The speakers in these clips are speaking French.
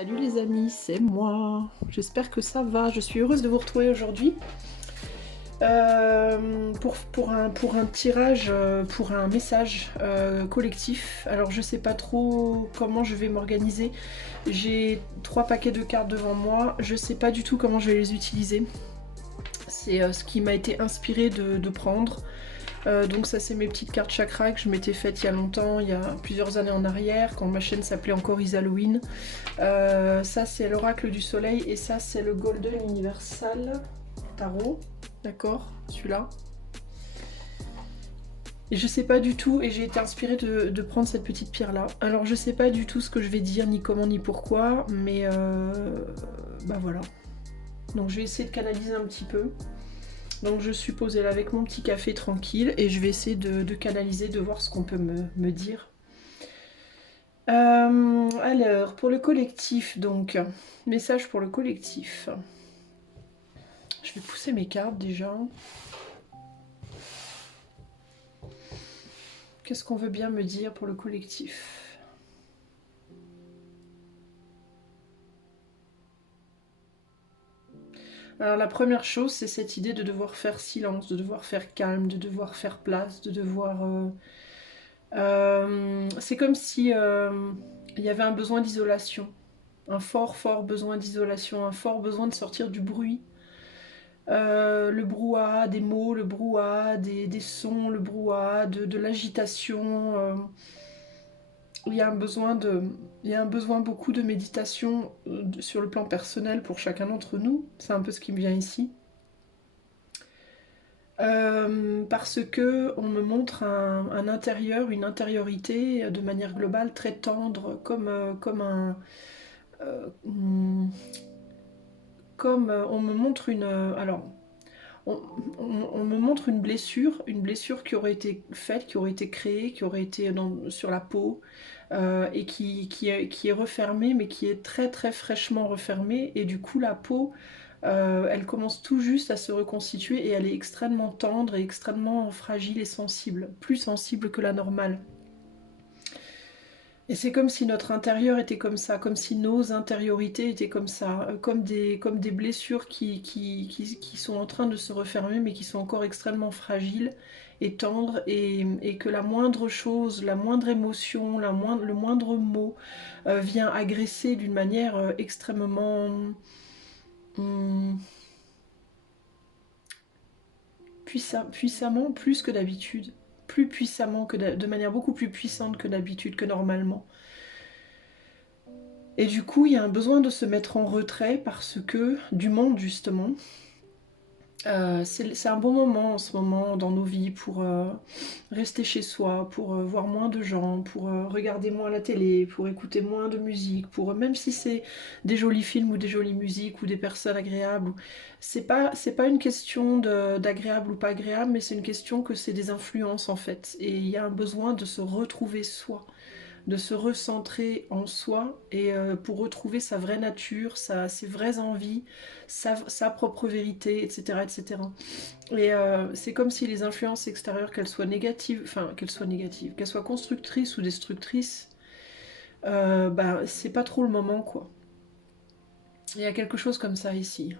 Salut les amis, c'est moi. J'espère que ça va. Je suis heureuse de vous retrouver aujourd'hui pour un tirage, pour un message collectif. Alors je sais pas trop comment je vais m'organiser. J'ai 3 paquets de cartes devant moi. Je sais pas du tout comment je vais les utiliser. C'est ce qui m'a été inspiré de prendre. Donc ça c'est mes petites cartes chakra que je m'étais faites il y a longtemps, il y a plusieurs années en arrière, quand ma chaîne s'appelait encore Is Halloween. Ça c'est l'oracle du soleil et ça c'est le Golden Universal Tarot, d'accord, celui-là. Et je sais pas du tout, et j'ai été inspirée de prendre cette petite pierre là. Alors je sais pas du tout ce que je vais dire, ni comment, ni pourquoi, mais bah voilà. Donc je vais essayer de canaliser un petit peu. Donc je suis posée là avec mon petit café tranquille et je vais essayer de canaliser, de voir ce qu'on peut me dire. Alors, pour le collectif, donc, message pour le collectif. Je vais pousser mes cartes déjà. Qu'est-ce qu'on veut bien me dire pour le collectif? Alors la première chose, c'est cette idée de devoir faire silence, de devoir faire calme, de devoir faire place, de devoir... c'est comme si il y avait un besoin d'isolation. Un fort, fort besoin d'isolation, un fort besoin de sortir du bruit. Le brouhaha des mots, le brouhaha des sons, le brouhaha de l'agitation. Il y a un besoin il y a un besoin beaucoup de méditation sur le plan personnel pour chacun d'entre nous. C'est un peu ce qui me vient ici. Parce que on me montre un intérieur, une intériorité de manière globale très tendre, comme un... euh, comme on me montre une... alors, on me montre une blessure qui aurait été faite, qui aurait été créée, qui aurait été sur la peau et qui est refermée, mais qui est très très fraîchement refermée. Et du coup, la peau, elle commence tout juste à se reconstituer et elle est extrêmement tendre et extrêmement fragile et sensible, plus sensible que la normale. Et c'est comme si notre intérieur était comme ça, comme si nos intériorités étaient comme ça, comme des blessures qui sont en train de se refermer mais qui sont encore extrêmement fragiles et tendres et que la moindre chose, la moindre émotion, le moindre mot vient agresser d'une manière extrêmement hum, puissamment plus que d'habitude, plus puissamment de manière beaucoup plus puissante que d'habitude, que normalement. Et du coup, il y a un besoin de se mettre en retrait parce que, du monde justement, c'est un bon moment en ce moment dans nos vies pour rester chez soi, pour voir moins de gens, pour regarder moins la télé, pour écouter moins de musique, pour même si c'est des jolis films ou des jolies musiques ou des personnes agréables, c'est pas une question d'agréable ou pas agréable, mais c'est une question que c'est des influences en fait. Et il y a un besoin de se retrouver soi, de se recentrer en soi et pour retrouver sa vraie nature, ses vraies envies, sa propre vérité, etc. etc. Et c'est comme si les influences extérieures, qu'elles soient négatives, enfin qu'elles soient constructrices ou destructrices, bah, c'est pas trop le moment quoi. Il y a quelque chose comme ça ici.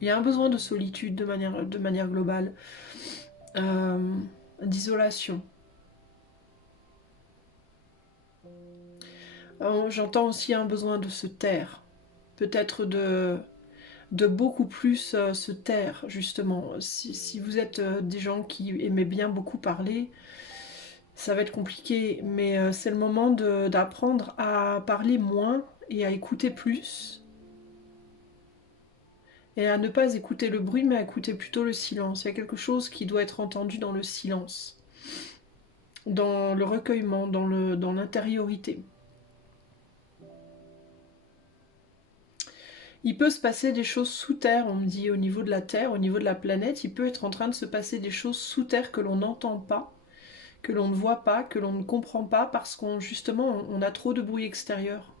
Il y a un besoin de solitude de manière globale, euh, d'isolation. J'entends aussi un besoin de se taire, peut-être de beaucoup plus se taire, justement. Si vous êtes des gens qui aimaient bien beaucoup parler, ça va être compliqué, mais c'est le moment d'apprendre à parler moins et à écouter plus, et à ne pas écouter le bruit, mais à écouter plutôt le silence. Il y a quelque chose qui doit être entendu dans le silence, dans le recueillement, dans l'intériorité. Il peut se passer des choses sous terre, on me dit, au niveau de la Terre, au niveau de la planète, il peut être en train de se passer des choses sous terre que l'on n'entend pas, que l'on ne voit pas, que l'on ne comprend pas, parce qu'on justement on a trop de bruit extérieur.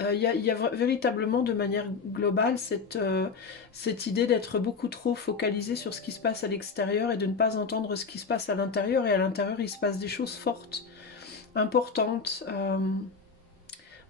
Il y a véritablement de manière globale cette idée d'être beaucoup trop focalisé sur ce qui se passe à l'extérieur et de ne pas entendre ce qui se passe à l'intérieur. Et à l'intérieur, il se passe des choses fortes, importantes.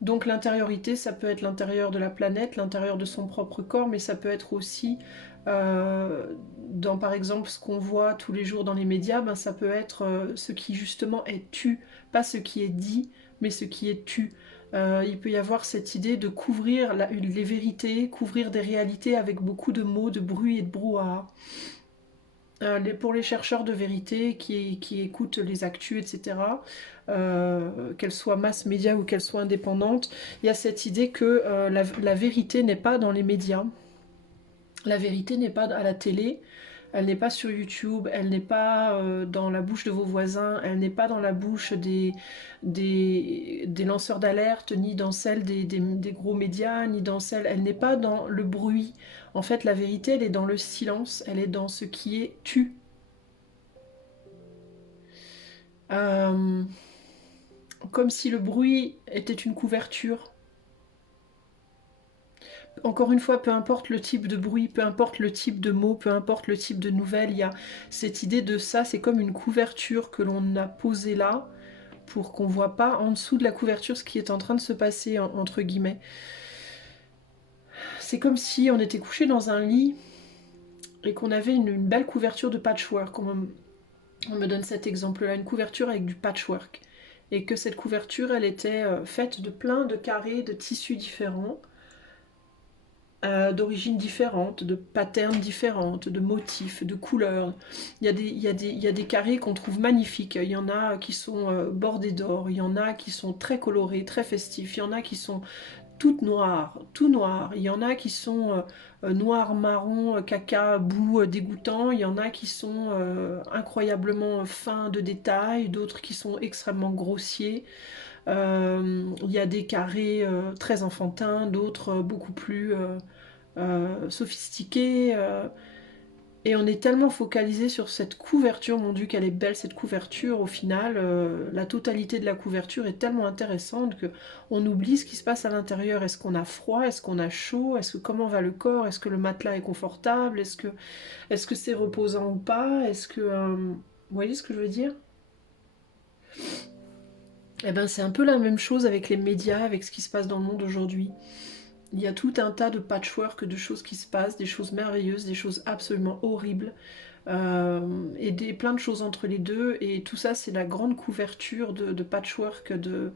Donc l'intériorité, ça peut être l'intérieur de la planète, l'intérieur de son propre corps, mais ça peut être aussi dans par exemple ce qu'on voit tous les jours dans les médias, ben, ça peut être ce qui justement est tu, pas ce qui est dit, mais ce qui est tu. Il peut y avoir cette idée de couvrir les vérités, couvrir des réalités avec beaucoup de mots, de bruit et de brouhaha. Pour les chercheurs de vérité qui écoutent les actus, etc., qu'elles soient mass médias ou qu'elles soient indépendantes, il y a cette idée que la vérité n'est pas dans les médias, la vérité n'est pas à la télé, elle n'est pas sur YouTube, elle n'est pas dans la bouche de vos voisins, elle n'est pas dans la bouche des lanceurs d'alerte, ni dans celle des gros médias, ni dans celle... Elle n'est pas dans le bruit. En fait, la vérité, elle est dans le silence, elle est dans ce qui est tu. Euh, Comme si le bruit était une couverture. Encore une fois, peu importe le type de bruit, peu importe le type de mots, peu importe le type de nouvelles, il y a cette idée de ça, c'est comme une couverture que l'on a posée là pour qu'on voit pas en dessous de la couverture ce qui est en train de se passer, entre guillemets. C'est comme si on était couché dans un lit et qu'on avait une belle couverture de patchwork. On me donne cet exemple-là, une couverture avec du patchwork. Et que cette couverture, elle était faite de plein de carrés de tissus différents, d'origines différentes, de patterns différentes, de motifs, de couleurs. Il y a des carrés qu'on trouve magnifiques. Il y en a qui sont bordés d'or, il y en a qui sont très colorés, très festifs, il y en a qui sont toutes noires, tout noir. Il y en a qui sont noirs, marron, caca, boue, dégoûtant. Il y en a qui sont incroyablement fins de détails, d'autres qui sont extrêmement grossiers. Il y a des carrés très enfantins, d'autres beaucoup plus sophistiqués. Et on est tellement focalisé sur cette couverture, mon Dieu qu'elle est belle cette couverture, au final la totalité de la couverture est tellement intéressante que on oublie ce qui se passe à l'intérieur. Est-ce qu'on a froid, est-ce qu'on a chaud, comment va le corps, est-ce que le matelas est confortable, est-ce que c'est reposant ou pas, est-ce que vous voyez ce que je veux dire? Eh ben c'est un peu la même chose avec les médias, avec ce qui se passe dans le monde aujourd'hui. Il y a tout un tas de patchwork de choses qui se passent, des choses merveilleuses, des choses absolument horribles, et plein de choses entre les deux. Et tout ça, c'est la grande couverture de patchwork de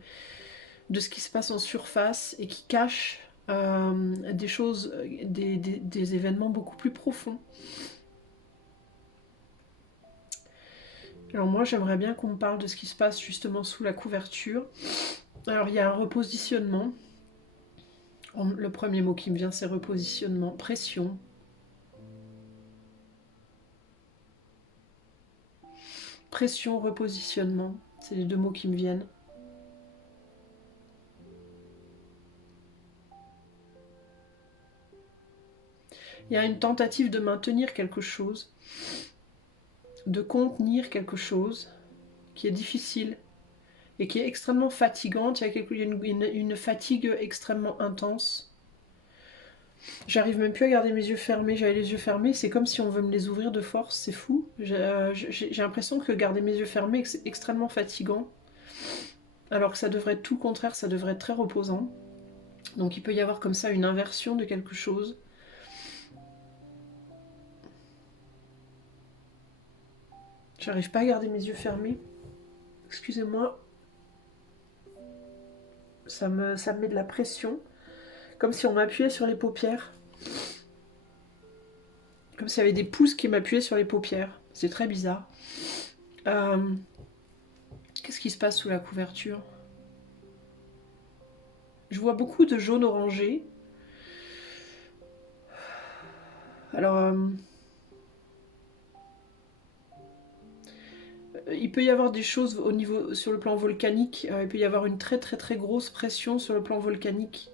ce qui se passe en surface et qui cache des choses, des événements beaucoup plus profonds. Alors moi, j'aimerais bien qu'on me parle de ce qui se passe justement sous la couverture. Alors il y a un repositionnement. Le premier mot qui me vient, c'est repositionnement, pression. Pression, repositionnement, c'est les deux mots qui me viennent. Il y a une tentative de maintenir quelque chose, de contenir quelque chose qui est difficile et qui est extrêmement fatigante. Il y a une fatigue extrêmement intense. J'arrive même plus à garder mes yeux fermés. J'avais les yeux fermés, c'est comme si on veut me les ouvrir de force, c'est fou. J'ai l'impression que garder mes yeux fermés, c'est extrêmement fatigant. Alors que ça devrait être tout le contraire, ça devrait être très reposant. Donc il peut y avoir comme ça une inversion de quelque chose. J'arrive pas à garder mes yeux fermés. Excusez-moi, ça me met de la pression. Comme si on m'appuyait sur les paupières. Comme s'il y avait des pouces qui m'appuyaient sur les paupières. C'est très bizarre. Euh, Qu'est-ce qui se passe sous la couverture? Je vois beaucoup de jaune orangé. Alors, il peut y avoir des choses au niveau, sur le plan volcanique. Il peut y avoir une très très très grosse pression sur le plan volcanique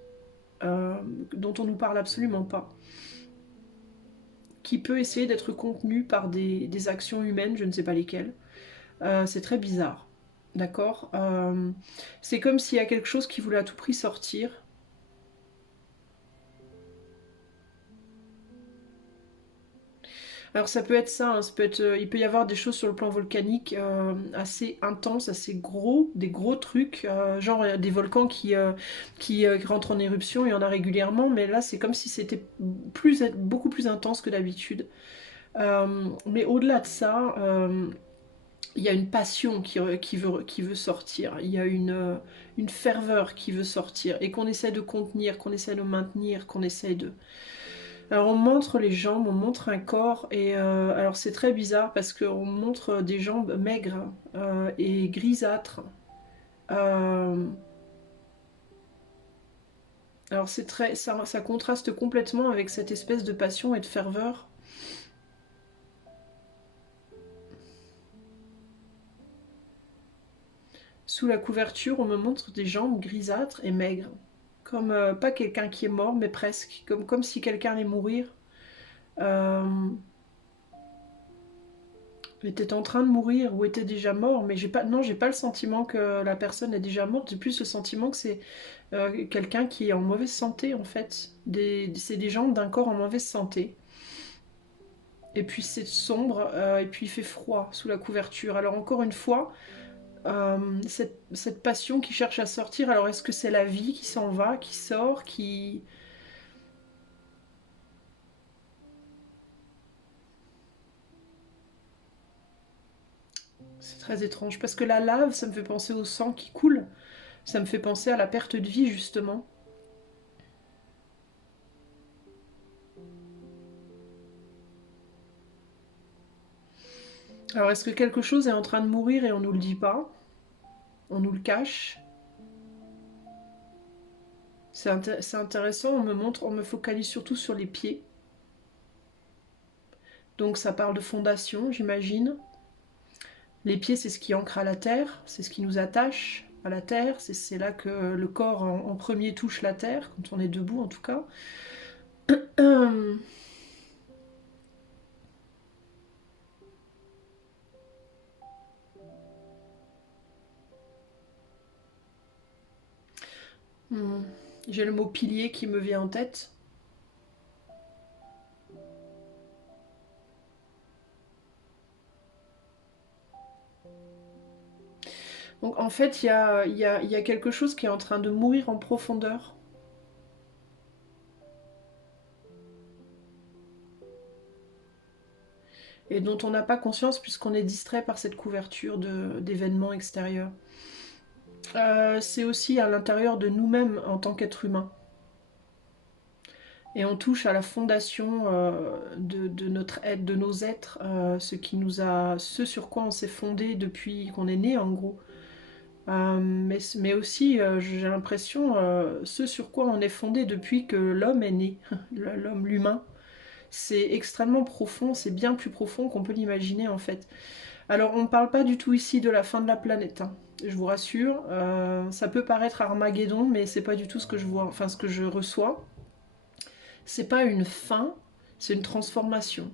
dont on nous parle absolument pas. Qui peut essayer d'être contenue par des actions humaines, je ne sais pas lesquelles. C'est très bizarre. D'accord. C'est comme s'il y a quelque chose qui voulait à tout prix sortir. Alors ça peut être ça, hein, ça peut être, il peut y avoir des choses sur le plan volcanique assez intenses, assez gros, des gros trucs, genre des volcans qui rentrent en éruption, il y en a régulièrement, mais là c'est comme si c'était beaucoup plus intense que d'habitude. Mais au-delà de ça, il y a une passion qui veut sortir, il y a une ferveur qui veut sortir, et qu'on essaie de contenir, qu'on essaie de maintenir, qu'on essaie de... Alors on montre les jambes, on montre un corps, et alors c'est très bizarre parce qu'on montre des jambes maigres et grisâtres. Euh, alors c'est très, ça contraste complètement avec cette espèce de passion et de ferveur. Sous la couverture, on me montre des jambes grisâtres et maigres. Comme pas quelqu'un qui est mort, mais presque. Comme si quelqu'un allait mourir. Euh, était en train de mourir ou était déjà mort, mais j'ai pas, non, j'ai pas le sentiment que la personne est déjà morte. J'ai plus le sentiment que c'est quelqu'un qui est en mauvaise santé en fait. C'est des gens d'un corps en mauvaise santé. Et puis c'est sombre et puis il fait froid sous la couverture. Alors encore une fois, cette passion qui cherche à sortir, alors est-ce que c'est la vie qui s'en va, qui sort, qui... C'est très étrange parce que la lave, ça me fait penser au sang qui coule. Ça me fait penser à la perte de vie justement. Alors est-ce que quelque chose est en train de mourir et on nous le dit pas? On nous le cache? C'est intéressant, on me focalise surtout sur les pieds. Donc ça parle de fondation, j'imagine. Les pieds, c'est ce qui ancre à la terre, c'est ce qui nous attache à la terre. C'est là que le corps en premier touche la terre, quand on est debout en tout cas. J'ai le mot pilier qui me vient en tête. Donc en fait, il y a quelque chose qui est en train de mourir en profondeur. Et dont on n'a pas conscience puisqu'on est distrait par cette couverture d'événements extérieurs. C'est aussi à l'intérieur de nous-mêmes en tant qu'être humain. Et on touche à la fondation de notre être, de nos êtres, ce sur quoi on s'est fondé depuis qu'on est né en gros. Mais aussi, j'ai l'impression, ce sur quoi on est fondé depuis que l'homme est né, l'homme, l'humain. C'est extrêmement profond, c'est bien plus profond qu'on peut l'imaginer en fait. Alors on ne parle pas du tout ici de la fin de la planète, hein, je vous rassure. Ça peut paraître Armageddon, mais c'est pas du tout ce que je vois, enfin ce que je reçois. C'est pas une fin, c'est une transformation.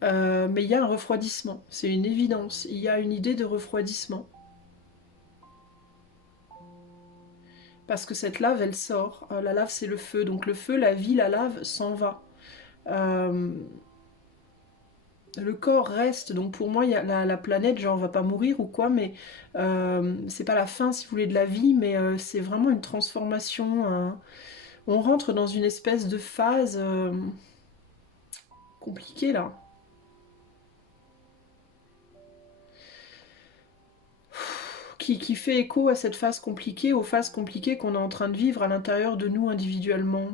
Mais il y a un refroidissement, c'est une évidence. Il y a une idée de refroidissement. Parce que cette lave, elle sort. La lave, c'est le feu. Donc le feu, la vie, la lave s'en va. Euh, le corps reste. Donc pour moi, il y a la planète, genre, on va pas mourir ou quoi, mais c'est pas la fin, si vous voulez, de la vie, mais c'est vraiment une transformation. On rentre dans une espèce de phase compliquée là. Qui fait écho à cette phase compliquée, aux phases compliquées qu'on est en train de vivre à l'intérieur de nous individuellement.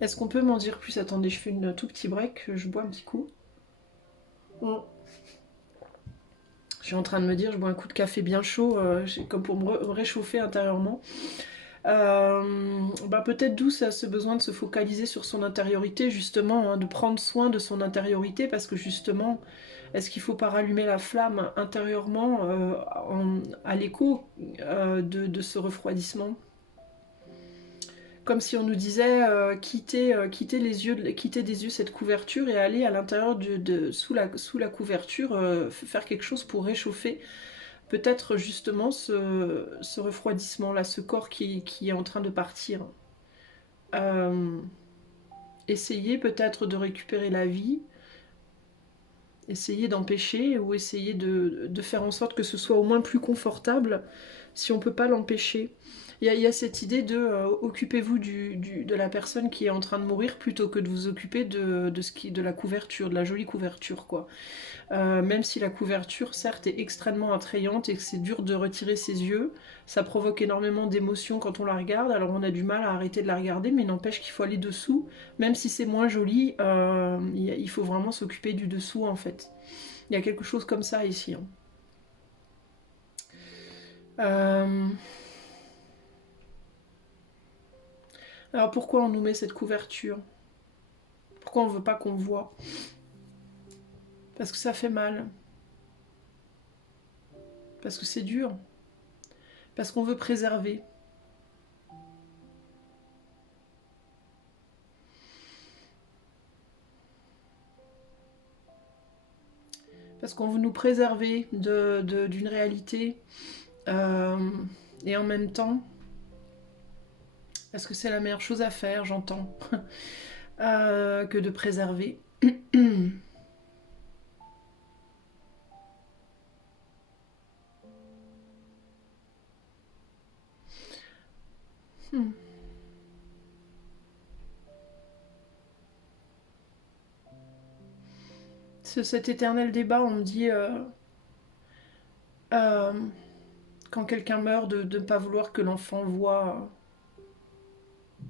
Est-ce qu'on peut m'en dire plus? Attendez, je fais une tout petit break, je bois un petit coup. Mm. Je suis en train de me dire, je bois un coup de café bien chaud, comme pour me réchauffer intérieurement. Bah peut-être d'où ce besoin de se focaliser sur son intériorité, justement, hein, de prendre soin de son intériorité, parce que justement, est-ce qu'il ne faut pas rallumer la flamme intérieurement à l'écho de ce refroidissement? Comme si on nous disait quitter quitter des yeux cette couverture et aller à l'intérieur sous la couverture faire quelque chose pour réchauffer peut-être justement ce refroidissement-là, ce corps qui est en train de partir. Essayer peut-être de récupérer la vie, essayer d'empêcher ou essayer de faire en sorte que ce soit au moins plus confortable si on ne peut pas l'empêcher. Il y a cette idée de occupez-vous de la personne qui est en train de mourir plutôt que de vous occuper de la couverture, de la jolie couverture, quoi. Même si la couverture, certes, est extrêmement attrayante et que c'est dur de retirer ses yeux, ça provoque énormément d'émotions quand on la regarde, alors on a du mal à arrêter de la regarder, mais il n'empêche qu'il faut aller dessous, même si c'est moins joli, il faut vraiment s'occuper du dessous, en fait. Il y a quelque chose comme ça ici. Hein. Alors pourquoi on nous met cette couverture? Pourquoi on veut pas qu'on voit? Parce que ça fait mal. Parce que c'est dur. Parce qu'on veut préserver. Parce qu'on veut nous préserver d'une réalité. Et en même temps, parce que c'est la meilleure chose à faire, j'entends, que de préserver. Cet éternel débat, on me dit, euh, quand quelqu'un meurt, de ne pas vouloir que l'enfant voit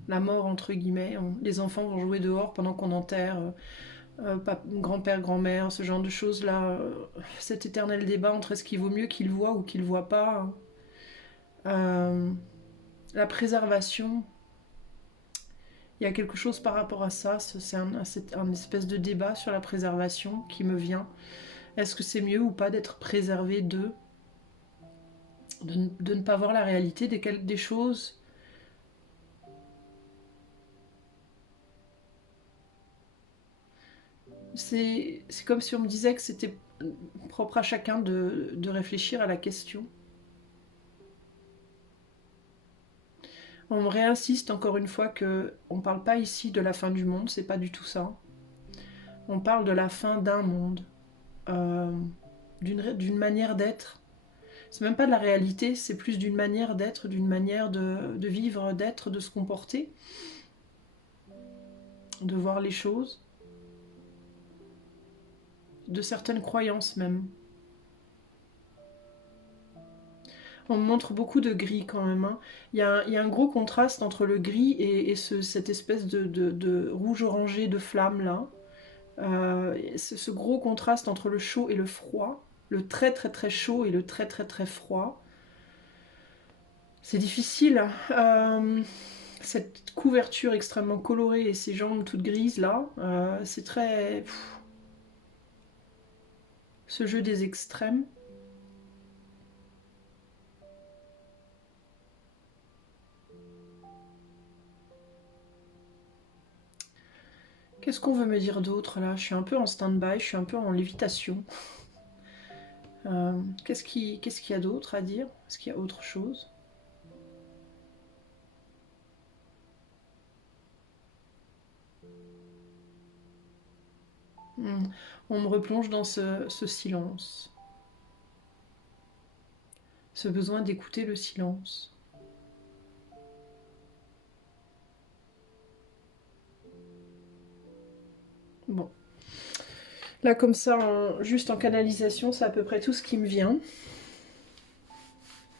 la mort, entre guillemets. Les enfants vont jouer dehors pendant qu'on enterre grand-père, grand-mère, ce genre de choses-là. Cet éternel débat entre est-ce qu'il vaut mieux qu'il voit ou qu'il voit pas. La préservation, il y a quelque chose par rapport à ça. C'est un espèce de débat sur la préservation qui me vient. Est-ce que c'est mieux ou pas d'être préservé de ne pas voir la réalité des choses? C'est comme si on me disait que c'était propre à chacun de réfléchir à la question. On me réinsiste encore une fois que on parle pas ici de la fin du monde, c'est pas du tout ça. On parle de la fin d'un monde, euh, d'une manière d'être. C'est même pas de la réalité, c'est plus d'une manière d'être, d'une manière de vivre, d'être, de se comporter, de voir les choses, de certaines croyances même. On montre beaucoup de gris quand même. Hein. Il y a un gros contraste entre le gris et cette espèce de rouge orangé de flamme là. Ce gros contraste entre le chaud et le froid, le très très très chaud et le très très très froid. C'est difficile. Cette couverture extrêmement colorée et ces jambes toutes grises là, c'est très... Ce jeu des extrêmes. Qu'est-ce qu'on veut me dire d'autre là? Je suis un peu en stand-by, je suis un peu en lévitation. Qu'est-ce qu'il y a d'autre à dire? Est-ce qu'il y a autre chose? On me replonge dans ce silence. Ce besoin d'écouter le silence. Bon. Là, comme ça, juste en canalisation, c'est à peu près tout ce qui me vient.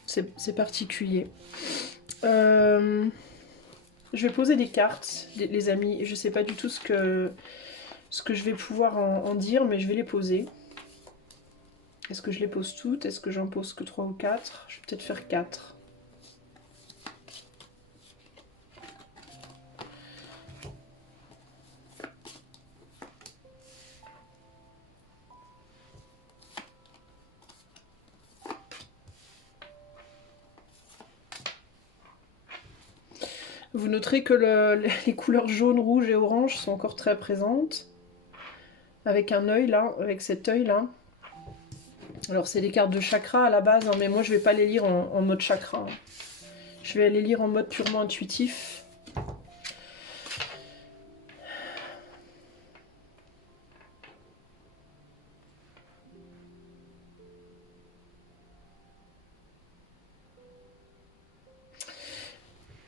C'est particulier. Je vais poser des cartes, les amis. Je sais pas du tout ce que je vais pouvoir en dire, mais je vais les poser. Est-ce que je les pose toutes? Est-ce que j'en pose que 3 ou 4? Je vais peut-être faire 4. Vous noterez que les couleurs jaune, rouge et orange sont encore très présentes. Avec un œil là, avec cet œil là. Alors c'est des cartes de chakra à la base, hein, mais moi je vais pas les lire en mode chakra, hein. Je vais les lire en mode purement intuitif.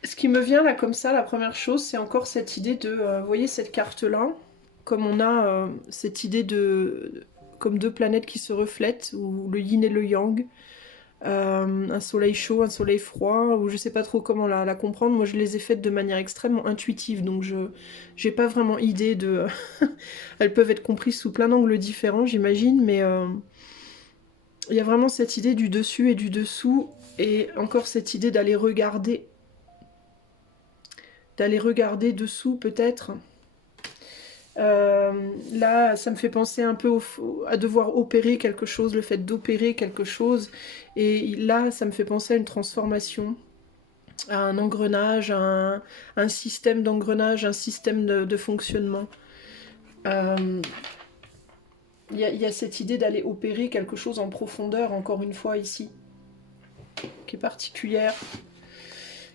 Ce qui me vient là comme ça, la première chose, c'est encore cette idée de... vous voyez cette carte-là, comme on a cette idée de... comme deux planètes qui se reflètent, ou le yin et le yang. Un soleil chaud, un soleil froid, ou je sais pas trop comment la comprendre. Moi je les ai faites de manière extrêmement intuitive, donc je j'ai pas vraiment idée de... Elles peuvent être comprises sous plein d'angles différents, j'imagine, mais il y a vraiment cette idée du dessus et du dessous, et encore cette idée d'aller regarder dessous peut-être. Là, ça me fait penser un peu à devoir opérer quelque chose, le fait d'opérer quelque chose. Et là, ça me fait penser à une transformation, à un engrenage, à un système d'engrenage, un système de fonctionnement. Il y a cette idée d'aller opérer quelque chose en profondeur, encore une fois, ici, qui est particulière.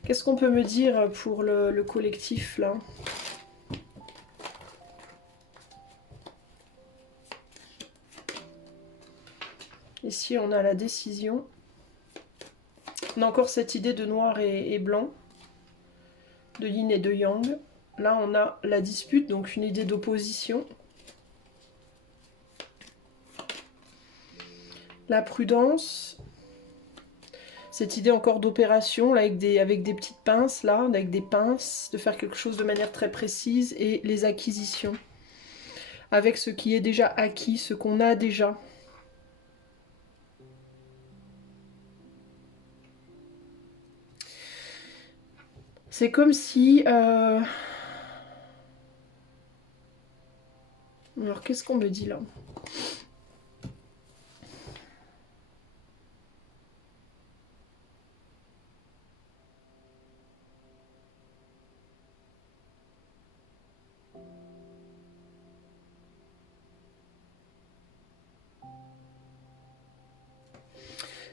Qu'est-ce qu'on peut me dire pour le collectif, là ? Ici, on a la décision. On a encore cette idée de noir et blanc, de yin et de yang. Là, on a la dispute, donc une idée d'opposition. La prudence. Cette idée encore d'opération, là, avec des petites pinces, là, avec des pinces, de faire quelque chose de manière très précise. Et les acquisitions. Avec ce qui est déjà acquis, ce qu'on a déjà. C'est comme si... Alors, qu'est-ce qu'on me dit là ?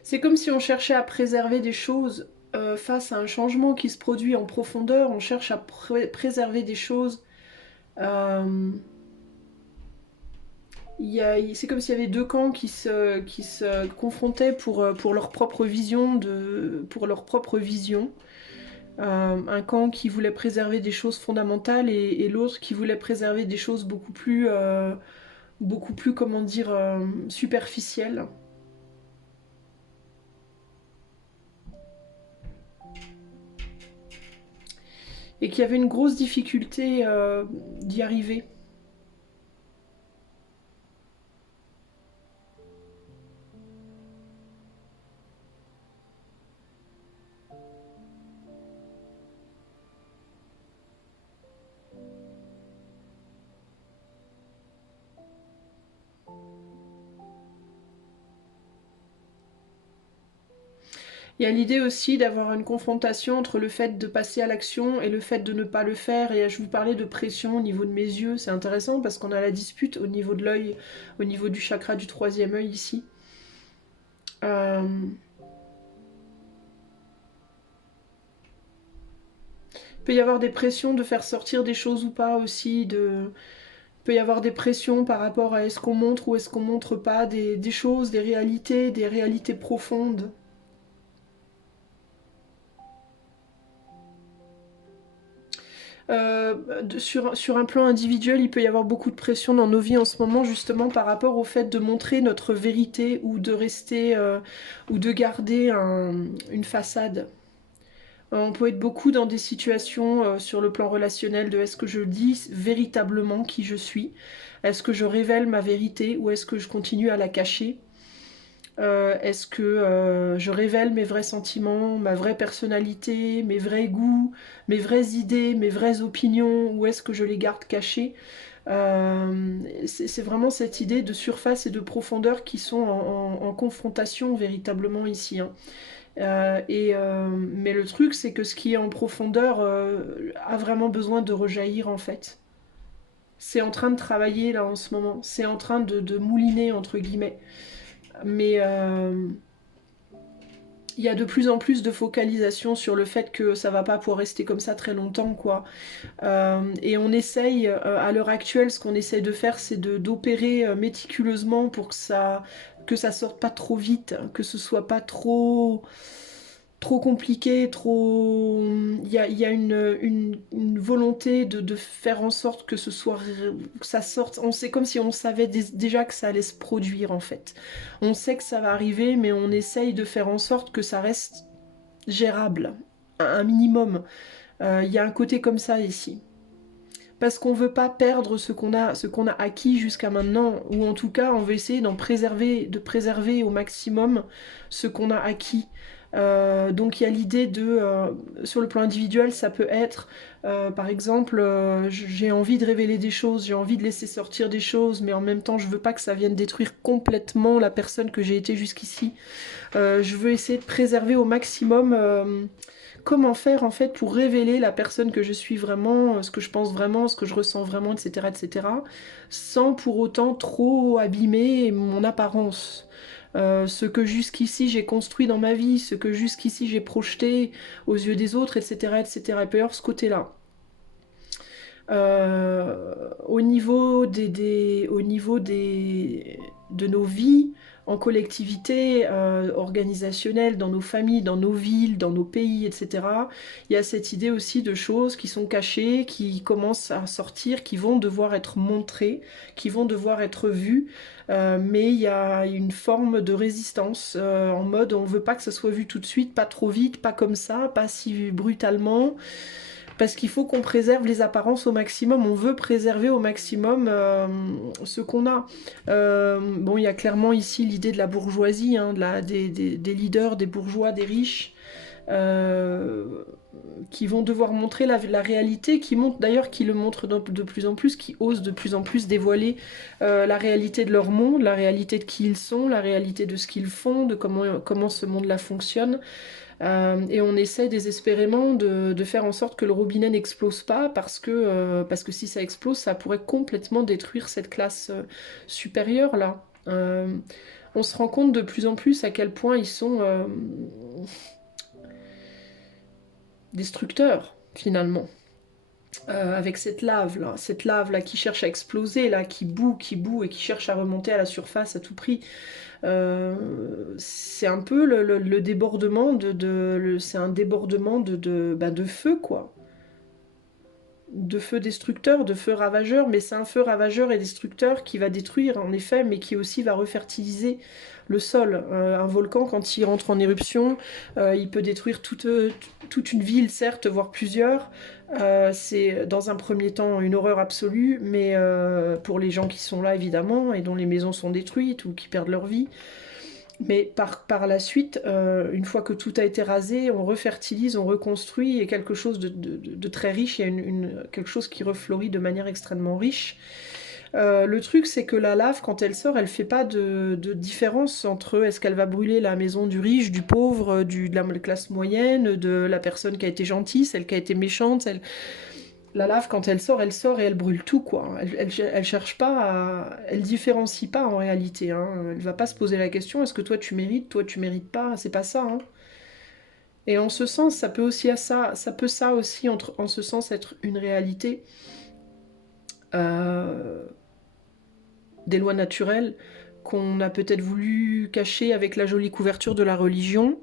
C'est comme si on cherchait à préserver des choses face à un changement qui se produit en profondeur. On cherche à préserver des choses. C'est comme s'il y avait deux camps qui se confrontaient pour leur propre vision. Pour leur propre vision. Un camp qui voulait préserver des choses fondamentales et l'autre qui voulait préserver des choses beaucoup plus, comment dire, superficielles. Et qu'il y avait une grosse difficulté d'y arriver. Il y a l'idée aussi d'avoir une confrontation entre le fait de passer à l'action et le fait de ne pas le faire. Et je vous parlais de pression au niveau de mes yeux. C'est intéressant parce qu'on a la dispute au niveau de l'œil, au niveau du chakra du troisième œil ici. Il peut y avoir des pressions de faire sortir des choses ou pas aussi. Il peut y avoir des pressions par rapport à est-ce qu'on montre ou est-ce qu'on montre pas des choses, des réalités profondes. Sur un plan individuel, il peut y avoir beaucoup de pression dans nos vies en ce moment, justement par rapport au fait de montrer notre vérité ou de rester ou de garder une façade. On peut être beaucoup dans des situations sur le plan relationnel de est-ce que je dis véritablement qui je suis? Est-ce que je révèle ma vérité ou est-ce que je continue à la cacher? Est-ce que je révèle mes vrais sentiments, ma vraie personnalité, mes vrais goûts, mes vraies idées, mes vraies opinions, ou est-ce que je les garde cachées? C'est vraiment cette idée de surface et de profondeur qui sont en confrontation véritablement ici, hein. Mais le truc, c'est que ce qui est en profondeur a vraiment besoin de rejaillir en fait. C'est en train de travailler là en ce moment, c'est en train de mouliner entre guillemets. Mais il y a de plus en plus de focalisation sur le fait que ça va pas pouvoir rester comme ça très longtemps, quoi. Et on essaye, à l'heure actuelle, ce qu'on essaye de faire, c'est d'opérer méticuleusement pour que ça sorte pas trop vite, que ce soit pas trop compliqué, trop... Il y a une volonté de faire en sorte que ce soit... que ça sorte... C'est comme si on savait déjà que ça allait se produire, en fait. On sait que ça va arriver, mais on essaye de faire en sorte que ça reste gérable, un minimum. Il y a un côté comme ça ici. Parce qu'on veut pas perdre ce qu'on a acquis jusqu'à maintenant, ou en tout cas on veut essayer de préserver au maximum ce qu'on a acquis. Donc il y a l'idée sur le plan individuel, ça peut être, par exemple, j'ai envie de révéler des choses, j'ai envie de laisser sortir des choses, mais en même temps je veux pas que ça vienne détruire complètement la personne que j'ai été jusqu'ici. Je veux essayer de préserver au maximum comment faire en fait pour révéler la personne que je suis vraiment, ce que je pense vraiment, ce que je ressens vraiment, etc., etc., sans pour autant trop abîmer mon apparence. Ce que jusqu'ici j'ai construit dans ma vie, ce que jusqu'ici j'ai projeté aux yeux des autres, etc., etc. Il peut y avoir ce côté-là. Au niveau de nos vies en collectivité, organisationnelle, dans nos familles, dans nos villes, dans nos pays, etc. Il y a cette idée aussi de choses qui sont cachées, qui commencent à sortir, qui vont devoir être montrées, qui vont devoir être vues. Mais il y a une forme de résistance en mode on veut pas que ça soit vu tout de suite, pas trop vite, pas comme ça, pas si brutalement. Parce qu'il faut qu'on préserve les apparences au maximum, on veut préserver au maximum ce qu'on a. Bon, il y a clairement ici l'idée de la bourgeoisie, hein, des leaders, des bourgeois, des riches, euh, qui vont devoir montrer la réalité, qui le montrent de plus en plus, qui osent de plus en plus dévoiler la réalité de leur monde, la réalité de qui ils sont, la réalité de ce qu'ils font, de comment ce monde-là fonctionne. Et on essaie désespérément de faire en sorte que le robinet n'explose pas parce que si ça explose, ça pourrait complètement détruire cette classe supérieure là. On se rend compte de plus en plus à quel point ils sont destructeurs finalement. Avec cette lave là qui cherche à exploser, là, qui boue et qui cherche à remonter à la surface à tout prix. C'est un peu le débordement c'est un débordement de feu, quoi. De feu destructeur, de feu ravageur, mais c'est un feu ravageur et destructeur qui va détruire, en effet, mais qui aussi va refertiliser le sol. Un volcan, quand il rentre en éruption, il peut détruire toute une ville, certes, voire plusieurs. C'est dans un premier temps une horreur absolue, mais pour les gens qui sont là, évidemment, et dont les maisons sont détruites ou qui perdent leur vie. Mais par la suite, une fois que tout a été rasé, on refertilise, on reconstruit, et quelque chose de très riche, il y a quelque chose qui refleurit de manière extrêmement riche. Le truc, c'est que la lave, quand elle sort, elle fait pas de différence entre est-ce qu'elle va brûler la maison du riche, du pauvre, de la classe moyenne, de la personne qui a été gentille, celle qui a été méchante, la lave, quand elle sort et elle brûle tout, quoi. Elle cherche pas elle différencie pas en réalité, hein. Elle va pas se poser la question, est-ce que toi tu mérites pas, c'est pas ça, hein. Et en ce sens, ça peut ça aussi, en ce sens, être une réalité euh, des lois naturelles qu'on a peut-être voulu cacher avec la jolie couverture de la religion.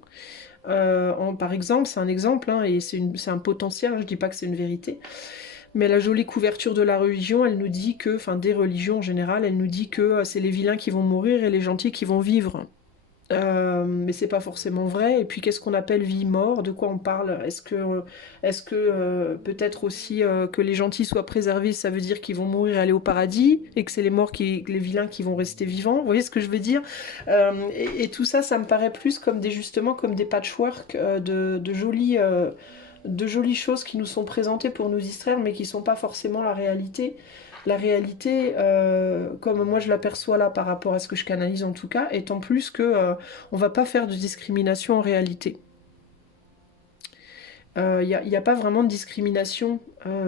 Par exemple, c'est un exemple, hein, et c'est un potentiel, hein, je dis pas que c'est une vérité. Mais la jolie couverture de la religion, elle nous dit que, enfin des religions en général, elle nous dit que c'est les vilains qui vont mourir et les gentils qui vont vivre. Mais c'est pas forcément vrai. Et puis qu'est-ce qu'on appelle vie-mort? De quoi on parle? Est-ce que peut-être aussi que les gentils soient préservés, ça veut dire qu'ils vont mourir et aller au paradis, et que c'est les vilains qui vont rester vivants? Vous voyez ce que je veux dire? Et tout ça, ça me paraît plus comme justement comme des patchwork de jolies choses qui nous sont présentées pour nous distraire, mais qui sont pas forcément la réalité. La réalité, comme moi je l'aperçois là par rapport à ce que je canalise en tout cas, étant plus que on va pas faire de discrimination en réalité. Y a pas vraiment de discrimination.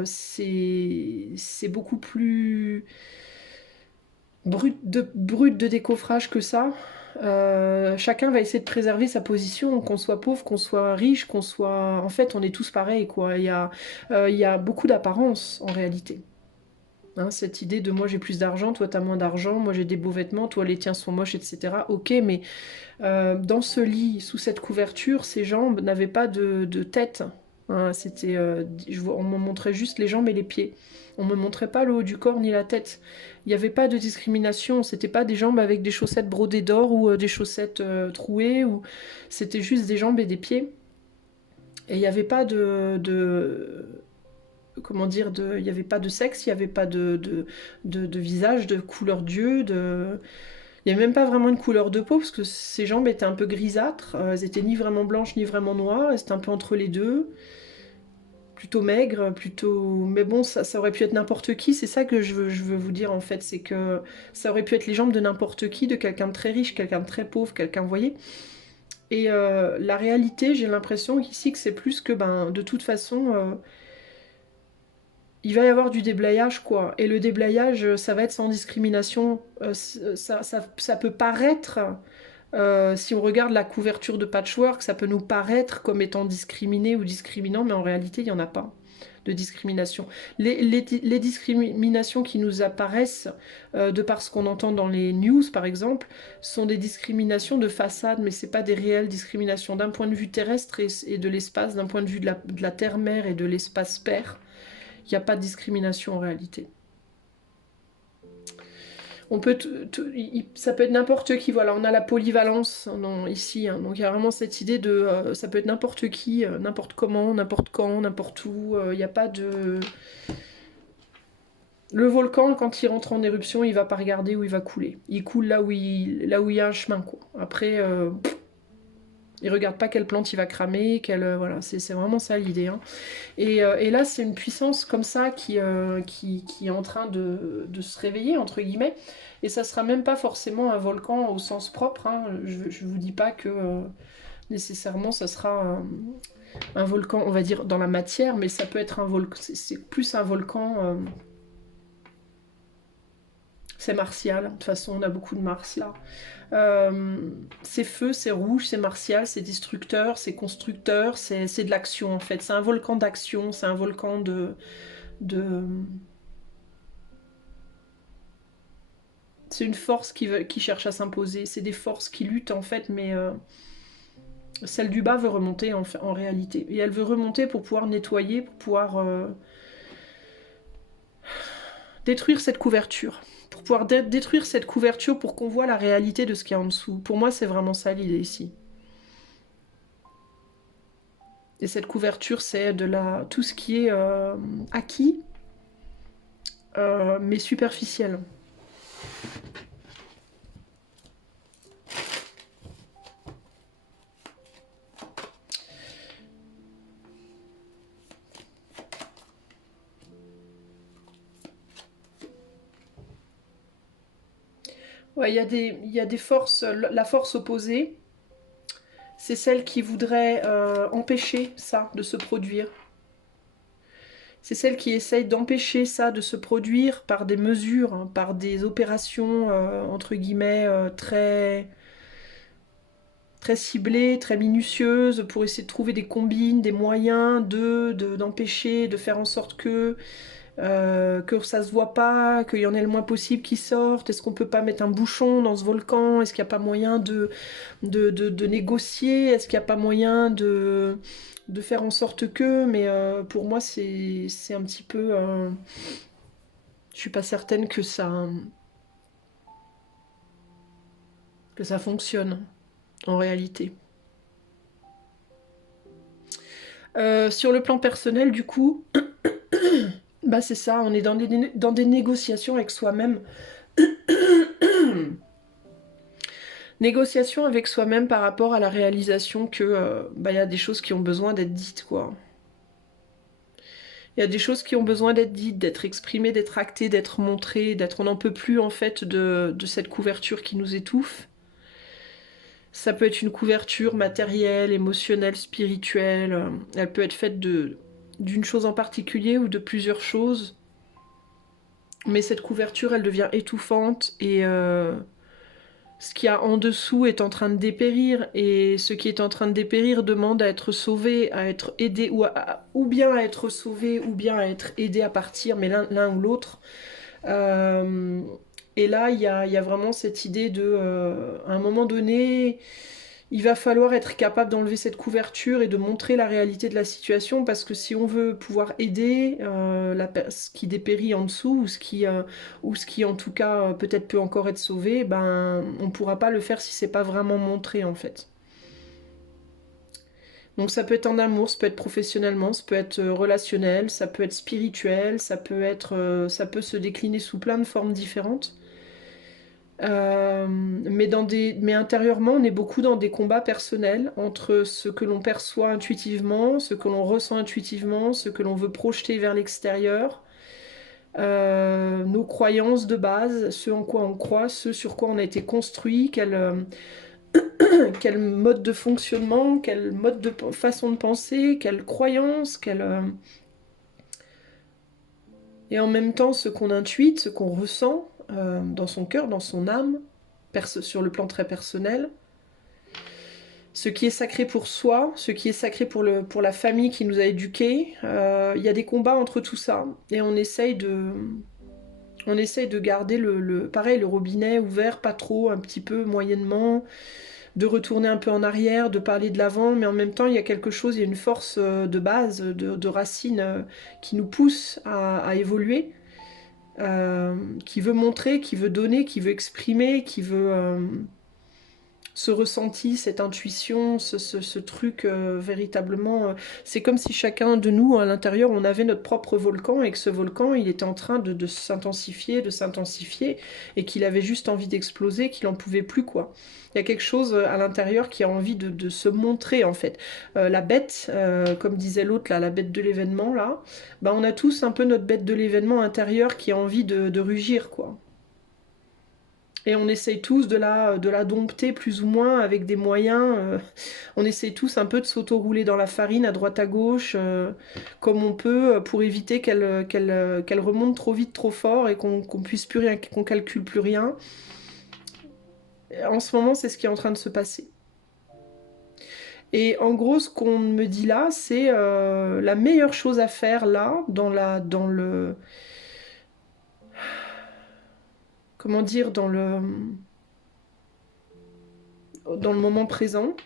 C'est beaucoup plus brut de décoffrage que ça. Chacun va essayer de préserver sa position, qu'on soit pauvre, qu'on soit riche, qu'on soit... En fait, on est tous pareils, quoi. Il y a beaucoup d'apparence, en réalité. Hein, cette idée de moi j'ai plus d'argent, toi t'as moins d'argent, moi j'ai des beaux vêtements, toi les tiens sont moches, etc. Ok, mais dans ce lit, sous cette couverture, ses jambes n'avaient pas de tête. Hein, c'était, on me montrait juste les jambes et les pieds. On me montrait pas le haut du corps ni la tête. Il n'y avait pas de discrimination. C'était pas des jambes avec des chaussettes brodées d'or ou des chaussettes trouées. Ou... C'était juste des jambes et des pieds. Et il n'y avait pas comment dire, il n'y avait pas de sexe, il n'y avait pas de visage, de couleur d'yeux, il n'y avait même pas vraiment une couleur de peau, parce que ses jambes étaient un peu grisâtres, elles étaient ni vraiment blanches ni vraiment noires, elles étaient un peu entre les deux, plutôt maigres, plutôt... Mais bon, ça aurait pu être n'importe qui, c'est ça que je veux vous dire en fait, c'est que ça aurait pu être les jambes de n'importe qui, de quelqu'un de très riche, quelqu'un de très pauvre, quelqu'un, vous voyez. Et la réalité, j'ai l'impression ici que c'est plus que, ben, de toute façon... il va y avoir du déblayage, quoi. Et le déblayage, ça va être sans discrimination. Ça peut paraître, si on regarde la couverture de Patchwork, ça peut nous paraître comme étant discriminé ou discriminant, mais en réalité, il n'y en a pas de discrimination. Les discriminations qui nous apparaissent, de par ce qu'on entend dans les news, par exemple, sont des discriminations de façade, mais c'est pas des réelles discriminations. D'un point de vue terrestre et de l'espace, d'un point de vue de la terre-mer et de l'espace-père, il n'y a pas de discrimination en réalité. On peut ça peut être n'importe qui, voilà, on a la polyvalence ici, hein, donc il y a vraiment cette idée de ça peut être n'importe qui, n'importe comment, n'importe quand, n'importe où, il n'y a pas de... Le volcan, quand il rentre en éruption, il va pas regarder où il va couler. Il coule là où il y a un chemin, quoi. Après, il regarde pas quelle plante il va cramer, voilà, c'est vraiment ça l'idée, hein. Et là, c'est une puissance comme ça qui est en train de se réveiller, entre guillemets. Et ça sera même pas forcément un volcan au sens propre, hein. Je vous dis pas que nécessairement ça sera un volcan, on va dire, dans la matière, mais ça peut être un volcan. C'est plus un volcan. C'est martial. De toute façon, on a beaucoup de Mars là. C'est feu, c'est rouge, c'est martial, c'est destructeur, c'est constructeur, c'est de l'action en fait. C'est un volcan d'action, c'est un volcan de... C'est une force qui cherche à s'imposer. C'est des forces qui luttent en fait, mais celle du bas veut remonter en réalité. Et elle veut remonter pour pouvoir nettoyer, pour pouvoir détruire cette couverture. Pour pouvoir détruire cette couverture pour qu'on voit la réalité de ce qu'il y a en dessous. Pour moi, c'est vraiment ça l'idée ici. Et cette couverture, c'est tout ce qui est acquis, mais superficiel. Ouais, il y a des forces, la force opposée, c'est celle qui voudrait empêcher ça de se produire. C'est celle qui essaye d'empêcher ça de se produire par des mesures, hein, par des opérations, entre guillemets, très ciblées, très minutieuses, pour essayer de trouver des combines, des moyens d'empêcher, de faire en sorte que ça se voit pas, qu'il y en ait le moins possible qui sortent. Est-ce qu'on peut pas mettre un bouchon dans ce volcan? Est-ce qu'il n'y a pas moyen de négocier? Est-ce qu'il n'y a pas moyen de faire en sorte que... Mais pour moi, c'est un petit peu... je suis pas certaine que ça fonctionne, en réalité. Sur le plan personnel, du coup, bah c'est ça, on est dans des négociations avec soi-même. Négociation avec soi-même par rapport à la réalisation que bah, y a des choses qui ont besoin d'être dites, quoi. Il y a des choses qui ont besoin d'être dites, d'être exprimées, d'être actées, d'être montrées, d'être... On n'en peut plus en fait de cette couverture qui nous étouffe. Ça peut être une couverture matérielle, émotionnelle, spirituelle. Elle peut être faite d'une chose en particulier ou de plusieurs choses. Mais cette couverture, elle devient étouffante et ce qu'il y a en dessous est en train de dépérir, et ce qui est en train de dépérir demande à être sauvé, à être aidé, ou bien à être sauvé, ou bien à être aidé à partir, mais l'un ou l'autre. Euh, et là, il y a vraiment cette idée de, à un moment donné, il va falloir être capable d'enlever cette couverture et de montrer la réalité de la situation, parce que si on veut pouvoir aider ce qui dépérit en dessous, ou ce qui en tout cas peut-être peut encore être sauvé, ben on pourra pas le faire si c'est pas vraiment montré en fait. Donc ça peut être en amour, ça peut être professionnellement, ça peut être relationnel, ça peut être spirituel, ça peut se décliner sous plein de formes différentes. Mais intérieurement, on est beaucoup dans des combats personnels entre ce que l'on perçoit intuitivement, ce que l'on ressent intuitivement, ce que l'on veut projeter vers l'extérieur, nos croyances de base, ce en quoi on croit, ce sur quoi on a été construit, quel mode de fonctionnement, quel mode de façon de penser, quelle croyance, et en même temps ce qu'on intuite, ce qu'on ressent dans son cœur, dans son âme, sur le plan très personnel. Ce qui est sacré pour soi, ce qui est sacré pour la famille qui nous a éduqués. Il y a des combats entre tout ça. Et on essaye de garder pareil, le robinet ouvert, pas trop, un petit peu, moyennement, de retourner un peu en arrière, de parler de l'avant, mais en même temps, il y a quelque chose, il y a une force de base, de racine qui nous pousse à évoluer, qui veut montrer, qui veut donner, qui veut exprimer, qui veut ce ressenti, cette intuition, ce truc véritablement. C'est comme si chacun de nous, à l'intérieur, on avait notre propre volcan, et que ce volcan, il était en train de s'intensifier, et qu'il avait juste envie d'exploser, qu'il en pouvait plus, quoi. Il y a quelque chose à l'intérieur qui a envie de se montrer, en fait. La bête, comme disait l'autre, là, la bête de l'événement, là, bah, on a tous un peu notre bête de l'événement intérieur qui a envie de rugir, quoi. Et on essaye tous de la dompter plus ou moins avec des moyens. On essaye tous un peu de s'auto-rouler dans la farine à droite à gauche, comme on peut, pour éviter qu'elle remonte trop vite, trop fort, et qu'on puisse plus rien, qu'on calcule plus rien. Et en ce moment, c'est ce qui est en train de se passer. Et en gros, ce qu'on me dit là, c'est la meilleure chose à faire là, comment dire, dans le moment présent,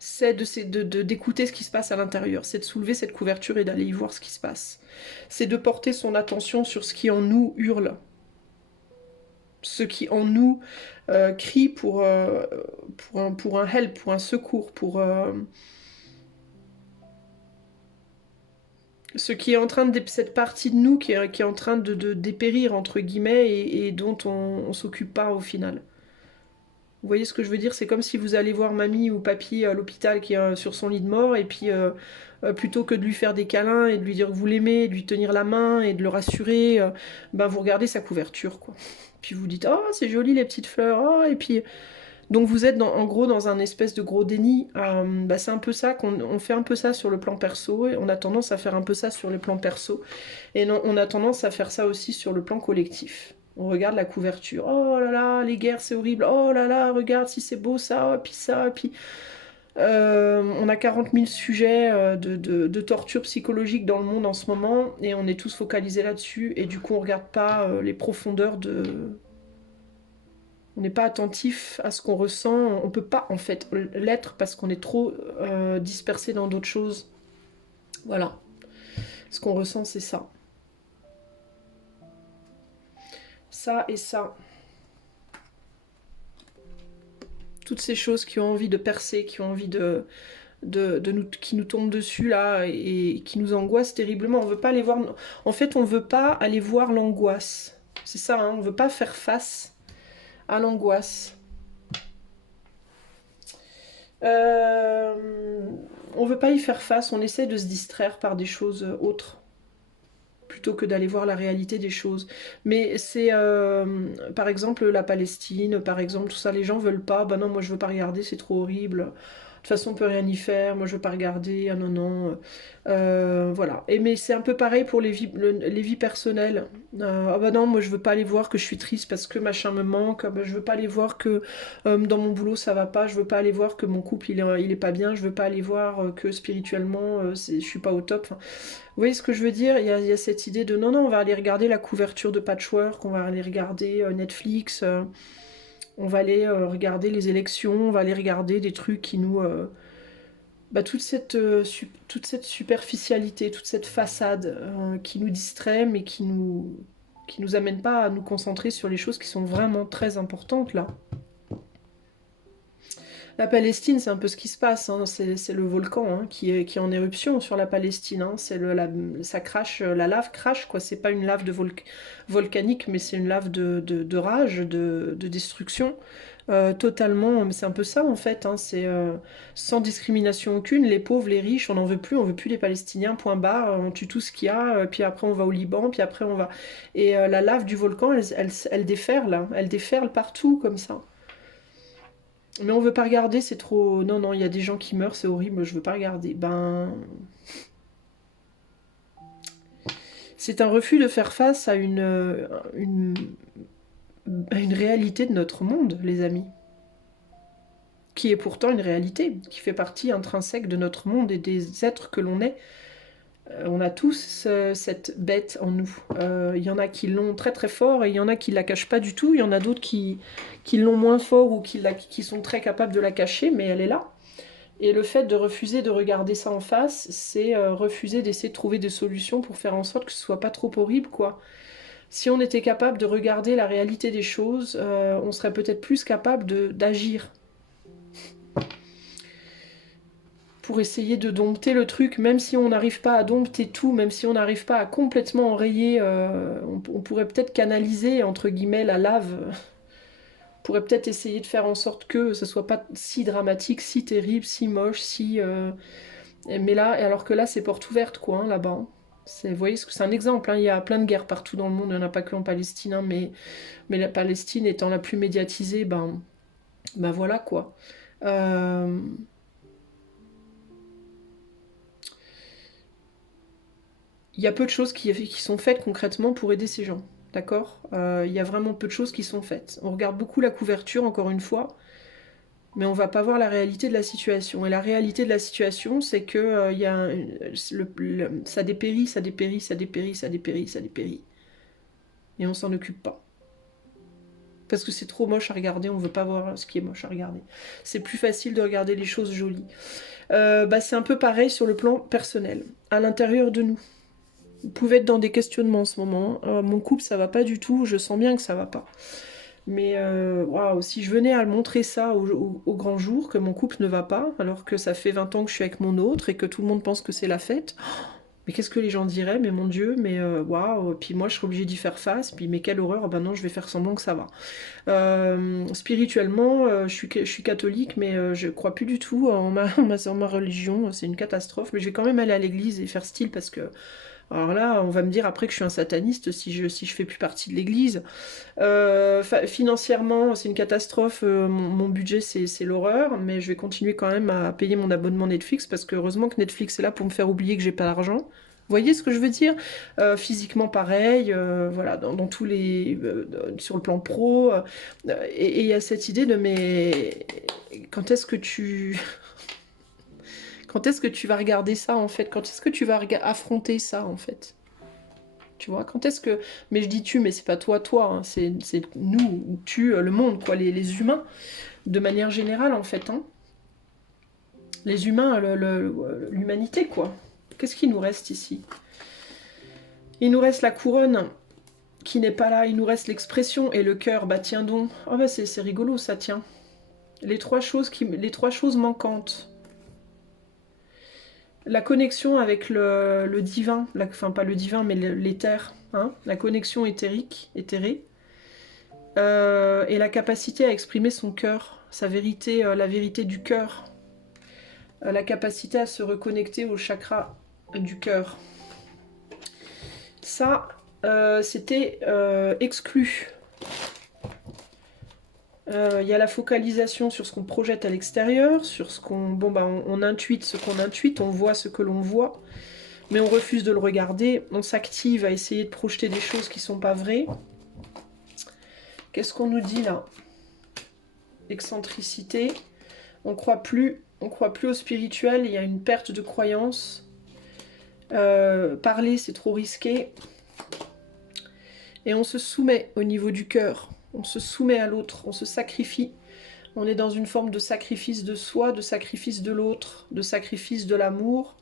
c'est d'écouter ce qui se passe à l'intérieur, c'est de soulever cette couverture et d'aller y voir ce qui se passe. C'est de porter son attention sur ce qui en nous hurle, ce qui en nous crie pour un help, pour un secours, ce qui est en train de, cette partie de nous qui est en train de dépérir, entre guillemets, et dont on s'occupe pas au final. Vous voyez ce que je veux dire? C'est comme si vous allez voir mamie ou papy à l'hôpital qui est sur son lit de mort, et puis plutôt que de lui faire des câlins et de lui dire que vous l'aimez, de lui tenir la main et de le rassurer, ben vous regardez sa couverture, quoi. Puis vous dites, oh c'est joli les petites fleurs, oh, et puis donc vous êtes en gros dans un espèce de gros déni. Bah, c'est un peu ça on fait un peu ça sur le plan perso, et on a tendance à faire un peu ça sur le plan perso, et non, on a tendance à faire ça aussi sur le plan collectif. On regarde la couverture. Oh là là, les guerres, c'est horrible. Oh là là, regarde si c'est beau ça, puis ça, puis... on a 40 000 sujets de torture psychologique dans le monde en ce moment, et on est tous focalisés là-dessus, et du coup on regarde pas les profondeurs de... On n'est pas attentif à ce qu'on ressent. On peut pas en fait l'être parce qu'on est trop dispersé dans d'autres choses. Voilà. Ce qu'on ressent, c'est ça. Ça et ça. Toutes ces choses qui ont envie de percer, qui ont envie qui nous tombent dessus là, et qui nous angoissent terriblement. On veut pas aller voir. En fait, on veut pas aller voir l'angoisse. C'est ça, hein, on veut pas faire face à l'angoisse. Euh, on veut pas y faire face, on essaie de se distraire par des choses autres, plutôt que d'aller voir la réalité des choses. Mais c'est, par exemple, la Palestine, par exemple, tout ça, les gens veulent pas, bah non, moi je veux pas regarder, c'est trop horrible. toute façon on peut rien y faire, moi je veux pas regarder, ah non non, voilà. Et mais c'est un peu pareil pour les vies personnelles. Ah bah non, moi je veux pas aller voir que je suis triste parce que machin me manque, ah bah, je veux pas aller voir que dans mon boulot ça va pas, je veux pas aller voir que mon couple il est pas bien, je veux pas aller voir que spirituellement je suis pas au top. Enfin, vous voyez ce que je veux dire? Il y a cette idée de non non, on va aller regarder la couverture de Patchwork, on va aller regarder Netflix. On va aller regarder les élections, on va aller regarder des trucs qui nous... bah, toute cette superficialité, toute cette façade qui nous distrait, mais qui nous amène pas à nous concentrer sur les choses qui sont vraiment très importantes là. La Palestine, c'est un peu ce qui se passe, hein. C'est le volcan hein, qui est en éruption sur la Palestine. Hein. Ça crache, la lave crache, quoi. C'est pas une lave volcanique, mais c'est une lave de rage, de destruction. Totalement, c'est un peu ça en fait, hein. C'est sans discrimination aucune, les pauvres, les riches, on veut plus les Palestiniens, point barre, on tue tout ce qu'il y a, puis après on va au Liban, puis après on va... Et la lave du volcan, elle déferle, hein. Elle déferle partout comme ça. Mais on veut pas regarder, c'est trop... Non, non, il y a des gens qui meurent, c'est horrible, je veux pas regarder. Ben... C'est un refus de faire face à une réalité de notre monde, les amis. Qui est pourtant une réalité, qui fait partie intrinsèque de notre monde et des êtres que l'on est. On a tous cette bête en nous. Il y en a qui l'ont très très fort et il y en a qui la cachent pas du tout. Il y en a d'autres qui l'ont moins fort ou qui sont très capables de la cacher, mais elle est là. Et le fait de refuser de regarder ça en face, c'est refuser d'essayer de trouver des solutions pour faire en sorte que ce soit pas trop horrible, quoi. Si on était capable de regarder la réalité des choses, on serait peut-être plus capable d'agir pour essayer de dompter le truc, même si on n'arrive pas à dompter tout, même si on n'arrive pas à complètement enrayer, on pourrait peut-être canaliser, entre guillemets, la lave. On pourrait peut-être essayer de faire en sorte que ce soit pas si dramatique, si terrible, si moche, si... mais là, alors que là, c'est porte ouverte, quoi, hein, là-bas. Hein. Vous voyez, c'est un exemple, hein, il y a plein de guerres partout dans le monde, il n'y en a pas que en Palestine, hein, mais la Palestine étant la plus médiatisée, ben voilà, quoi. Euh, Il y a peu de choses qui sont faites concrètement pour aider ces gens, d'accord. Il y a vraiment peu de choses qui sont faites. On regarde beaucoup la couverture, encore une fois, mais on va pas voir la réalité de la situation. Et la réalité de la situation, c'est que y a ça dépérit, ça dépérit, ça dépérit, ça dépérit, ça dépérit. Et on s'en occupe pas. Parce que c'est trop moche à regarder, on veut pas voir ce qui est moche à regarder. C'est plus facile de regarder les choses jolies. C'est un peu pareil sur le plan personnel, à l'intérieur de nous. Vous pouvez être dans des questionnements en ce moment. Mon couple, ça va pas du tout. Je sens bien que ça va pas. Mais waouh, si je venais à montrer ça au grand jour, que mon couple ne va pas, alors que ça fait 20 ans que je suis avec mon autre et que tout le monde pense que c'est la fête, mais qu'est-ce que les gens diraient? Mais mon Dieu, mais waouh, puis moi je serais obligée d'y faire face, puis mais quelle horreur, ah ben non, je vais faire semblant que ça va. Spirituellement, je suis catholique, mais je crois plus du tout en ma religion, c'est une catastrophe, mais je vais quand même aller à l'église et faire style parce que alors là, on va me dire après que je suis un sataniste si je fais plus partie de l'église. Financièrement, c'est une catastrophe. Mon budget, c'est l'horreur. Mais je vais continuer quand même à payer mon abonnement Netflix parce que heureusement que Netflix est là pour me faire oublier que j'ai pas d'argent. Vous voyez ce que je veux dire? Physiquement pareil, voilà, dans tous les, sur le plan pro. Et il y a cette idée de mais quand est-ce que tu quand est-ce que tu vas regarder ça en fait? Quand est-ce que tu vas affronter ça en fait? Tu vois, quand est-ce que... Mais je dis tu, mais c'est pas toi, hein, c'est nous, tu, le monde, quoi, les humains, de manière générale, en fait. Hein. Les humains, l'humanité, quoi. Qu'est-ce qui nous reste ici? Il nous reste la couronne, qui n'est pas là. Il nous reste l'expression et le cœur. Bah tiens donc. Oh bah c'est rigolo, ça, tiens. Les trois choses manquantes. La connexion avec le divin, enfin pas le divin, mais l'éther. Hein, la connexion éthérée. Et la capacité à exprimer son cœur, sa vérité, la vérité du cœur, la capacité à se reconnecter au chakra du cœur. Ça, c'était exclu. Il y a la focalisation sur ce qu'on projette à l'extérieur, sur ce qu'on... Bon, bah, on intuite ce qu'on intuite, on voit ce que l'on voit, mais on refuse de le regarder. On s'active à essayer de projeter des choses qui sont pas vraies. Qu'est-ce qu'on nous dit là? Excentricité. On croit plus au spirituel, il y a une perte de croyance. Parler, c'est trop risqué. Et on se soumet au niveau du cœur. On se soumet à l'autre, on se sacrifie. On est dans une forme de sacrifice de soi, de sacrifice de l'autre, de sacrifice de l'amour,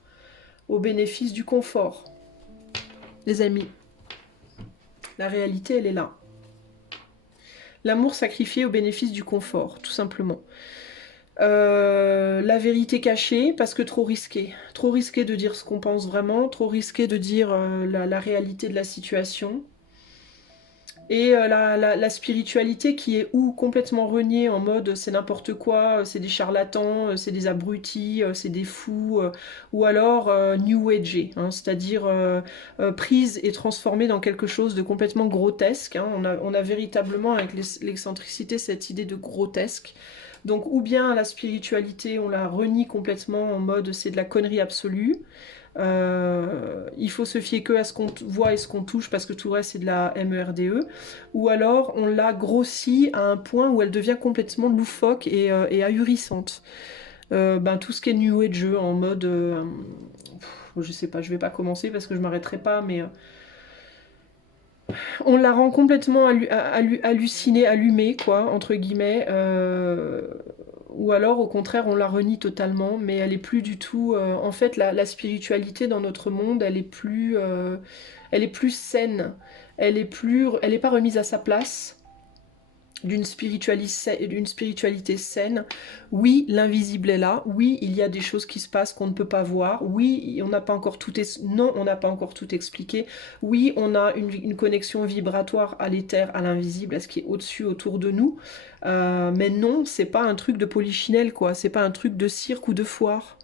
au bénéfice du confort. Les amis, la réalité, elle est là. L'amour sacrifié au bénéfice du confort, tout simplement. La vérité cachée, parce que trop risqué. Trop risqué de dire ce qu'on pense vraiment, trop risqué de dire la réalité de la situation. Et la spiritualité qui est ou complètement reniée en mode c'est n'importe quoi, c'est des charlatans, c'est des abrutis, c'est des fous, ou alors new age, hein, c'est-à-dire prise et transformée dans quelque chose de complètement grotesque. Hein. On a véritablement avec l'excentricité cette idée de grotesque. Donc ou bien la spiritualité on la renie complètement en mode c'est de la connerie absolue. Il faut se fier que à ce qu'on voit et ce qu'on touche parce que tout le reste c'est de la MERDE, ou alors on l'a grossie à un point où elle devient complètement loufoque et ahurissante. Tout ce qui est New Age en mode je sais pas, je vais pas commencer parce que je m'arrêterai pas, mais on la rend complètement hallucinée, allumée, quoi, entre guillemets. Ou alors, au contraire, on la renie totalement, mais elle est plus du tout... en fait, la spiritualité dans notre monde, elle est plus saine. Elle est pas remise à sa place d'une spiritualité saine. Oui, l'invisible est là. Oui, il y a des choses qui se passent qu'on ne peut pas voir. Oui, on n'a pas encore tout non, on n'a pas encore tout expliqué. Oui, on a une connexion vibratoire à l'éther, à l'invisible, à ce qui est au-dessus, autour de nous. Mais non, c'est pas un truc de polichinelle, quoi. C'est pas un truc de cirque ou de foire.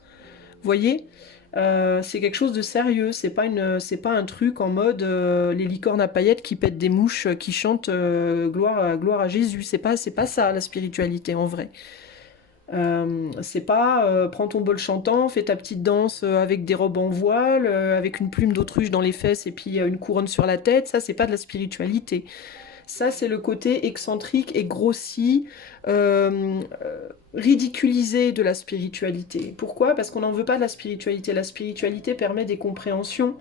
Vous voyez? C'est quelque chose de sérieux, c'est pas un truc en mode les licornes à paillettes qui pètent des mouches, qui chantent gloire à Jésus. C'est pas ça la spiritualité en vrai. C'est pas prends ton bol chantant, fais ta petite danse avec des robes en voile, avec une plume d'autruche dans les fesses et puis une couronne sur la tête. Ça, c'est pas de la spiritualité. Ça, c'est le côté excentrique et grossi, ridiculisé de la spiritualité. Pourquoi? Parce qu'on n'en veut pas de la spiritualité. La spiritualité permet des compréhensions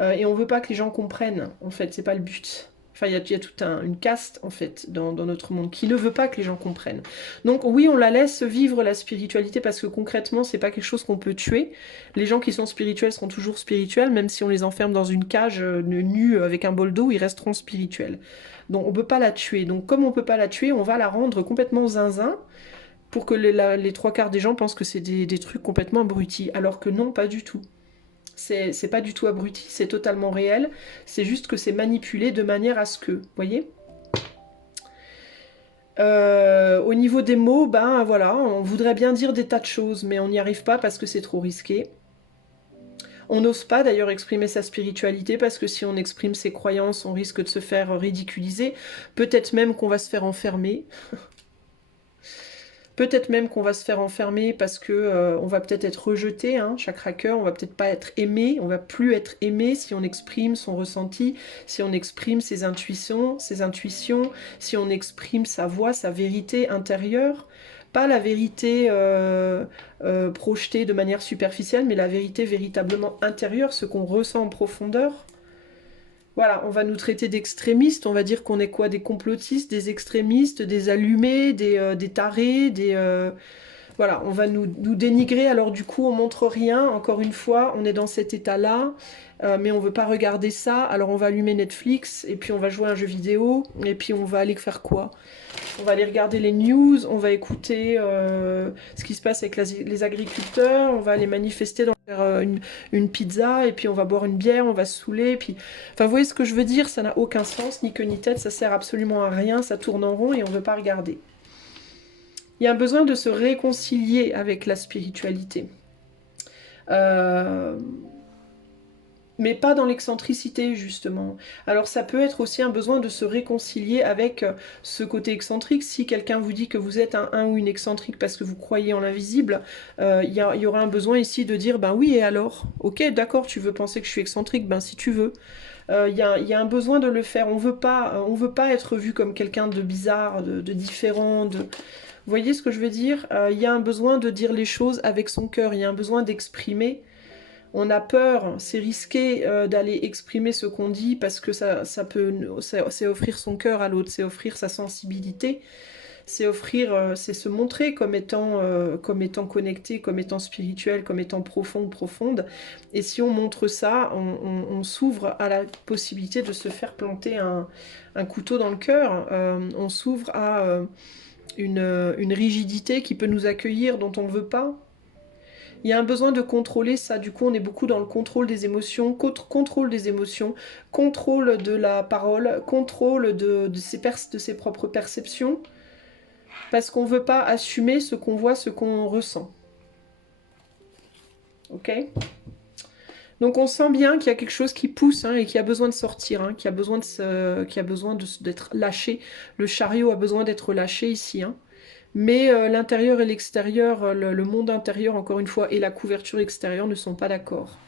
et on veut pas que les gens comprennent. En fait, c'est pas le but. Enfin, il y a toute une caste, en fait, dans notre monde, qui ne veut pas que les gens comprennent. Donc oui, on la laisse vivre, la spiritualité, parce que concrètement, c'est pas quelque chose qu'on peut tuer. Les gens qui sont spirituels seront toujours spirituels, même si on les enferme dans une cage nue avec un bol d'eau, ils resteront spirituels. Donc on peut pas la tuer. Donc comme on peut pas la tuer, on va la rendre complètement zinzin, pour que les trois quarts des gens pensent que c'est des trucs complètement abrutis. Alors que non, pas du tout. C'est pas du tout abruti, c'est totalement réel. C'est juste que c'est manipulé de manière à ce que, vous voyez. Au niveau des mots, ben voilà, on voudrait bien dire des tas de choses, mais on n'y arrive pas parce que c'est trop risqué. On n'ose pas d'ailleurs exprimer sa spiritualité parce que si on exprime ses croyances, on risque de se faire ridiculiser. Peut-être même qu'on va se faire enfermer. Peut-être même qu'on va se faire enfermer parce que on va peut-être être rejeté, hein, chakra cœur, on va peut-être pas être aimé, on va plus être aimé si on exprime son ressenti, si on exprime ses intuitions, si on exprime sa voix, sa vérité intérieure. Pas la vérité projetée de manière superficielle, mais la vérité véritablement intérieure, ce qu'on ressent en profondeur. Voilà, on va nous traiter d'extrémistes, on va dire qu'on est quoi? Des complotistes, des extrémistes, des allumés, des tarés, Voilà, on va nous dénigrer, alors du coup on montre rien, encore une fois, on est dans cet état-là, mais on veut pas regarder ça, alors on va allumer Netflix, et puis on va jouer à un jeu vidéo, et puis on va aller faire quoi? On va aller regarder les news, on va écouter ce qui se passe avec les agriculteurs, on va aller manifester dans faire une pizza, et puis on va boire une bière, on va se saouler, puis... Enfin, vous voyez ce que je veux dire? Ça n'a aucun sens, ni queue ni tête, ça sert absolument à rien, ça tourne en rond et on veut pas regarder. Il y a un besoin de se réconcilier avec la spiritualité. Euh, mais pas dans l'excentricité, justement. Alors ça peut être aussi un besoin de se réconcilier avec ce côté excentrique. Si quelqu'un vous dit que vous êtes un ou une excentrique parce que vous croyez en l'invisible, y aura un besoin ici de dire, ben oui, et alors? Ok, d'accord, tu veux penser que je suis excentrique, ben si tu veux. Y a un besoin de le faire. On veut pas être vu comme quelqu'un de bizarre, de différent. Vous voyez ce que je veux dire? Il y a un besoin de dire les choses avec son cœur. Il y a un besoin d'exprimer. On a peur, c'est risqué d'aller exprimer ce qu'on dit parce que c'est offrir son cœur à l'autre, c'est offrir sa sensibilité, c'est se montrer comme étant connecté, comme étant spirituel, comme étant profonde. Et si on montre ça, on s'ouvre à la possibilité de se faire planter un couteau dans le cœur. On s'ouvre à une rigidité qui peut nous accueillir, dont on ne veut pas. Il y a un besoin de contrôler ça. Du coup, on est beaucoup dans le contrôle des émotions, contrôle des émotions, contrôle de la parole, contrôle de ses propres perceptions, parce qu'on ne veut pas assumer ce qu'on voit, ce qu'on ressent. Ok? Donc on sent bien qu'il y a quelque chose qui pousse et qui a besoin de sortir, qui a besoin d'être lâché. Le chariot a besoin d'être lâché ici. Mais l'intérieur et l'extérieur, le monde intérieur encore une fois, et la couverture extérieure ne sont pas d'accord.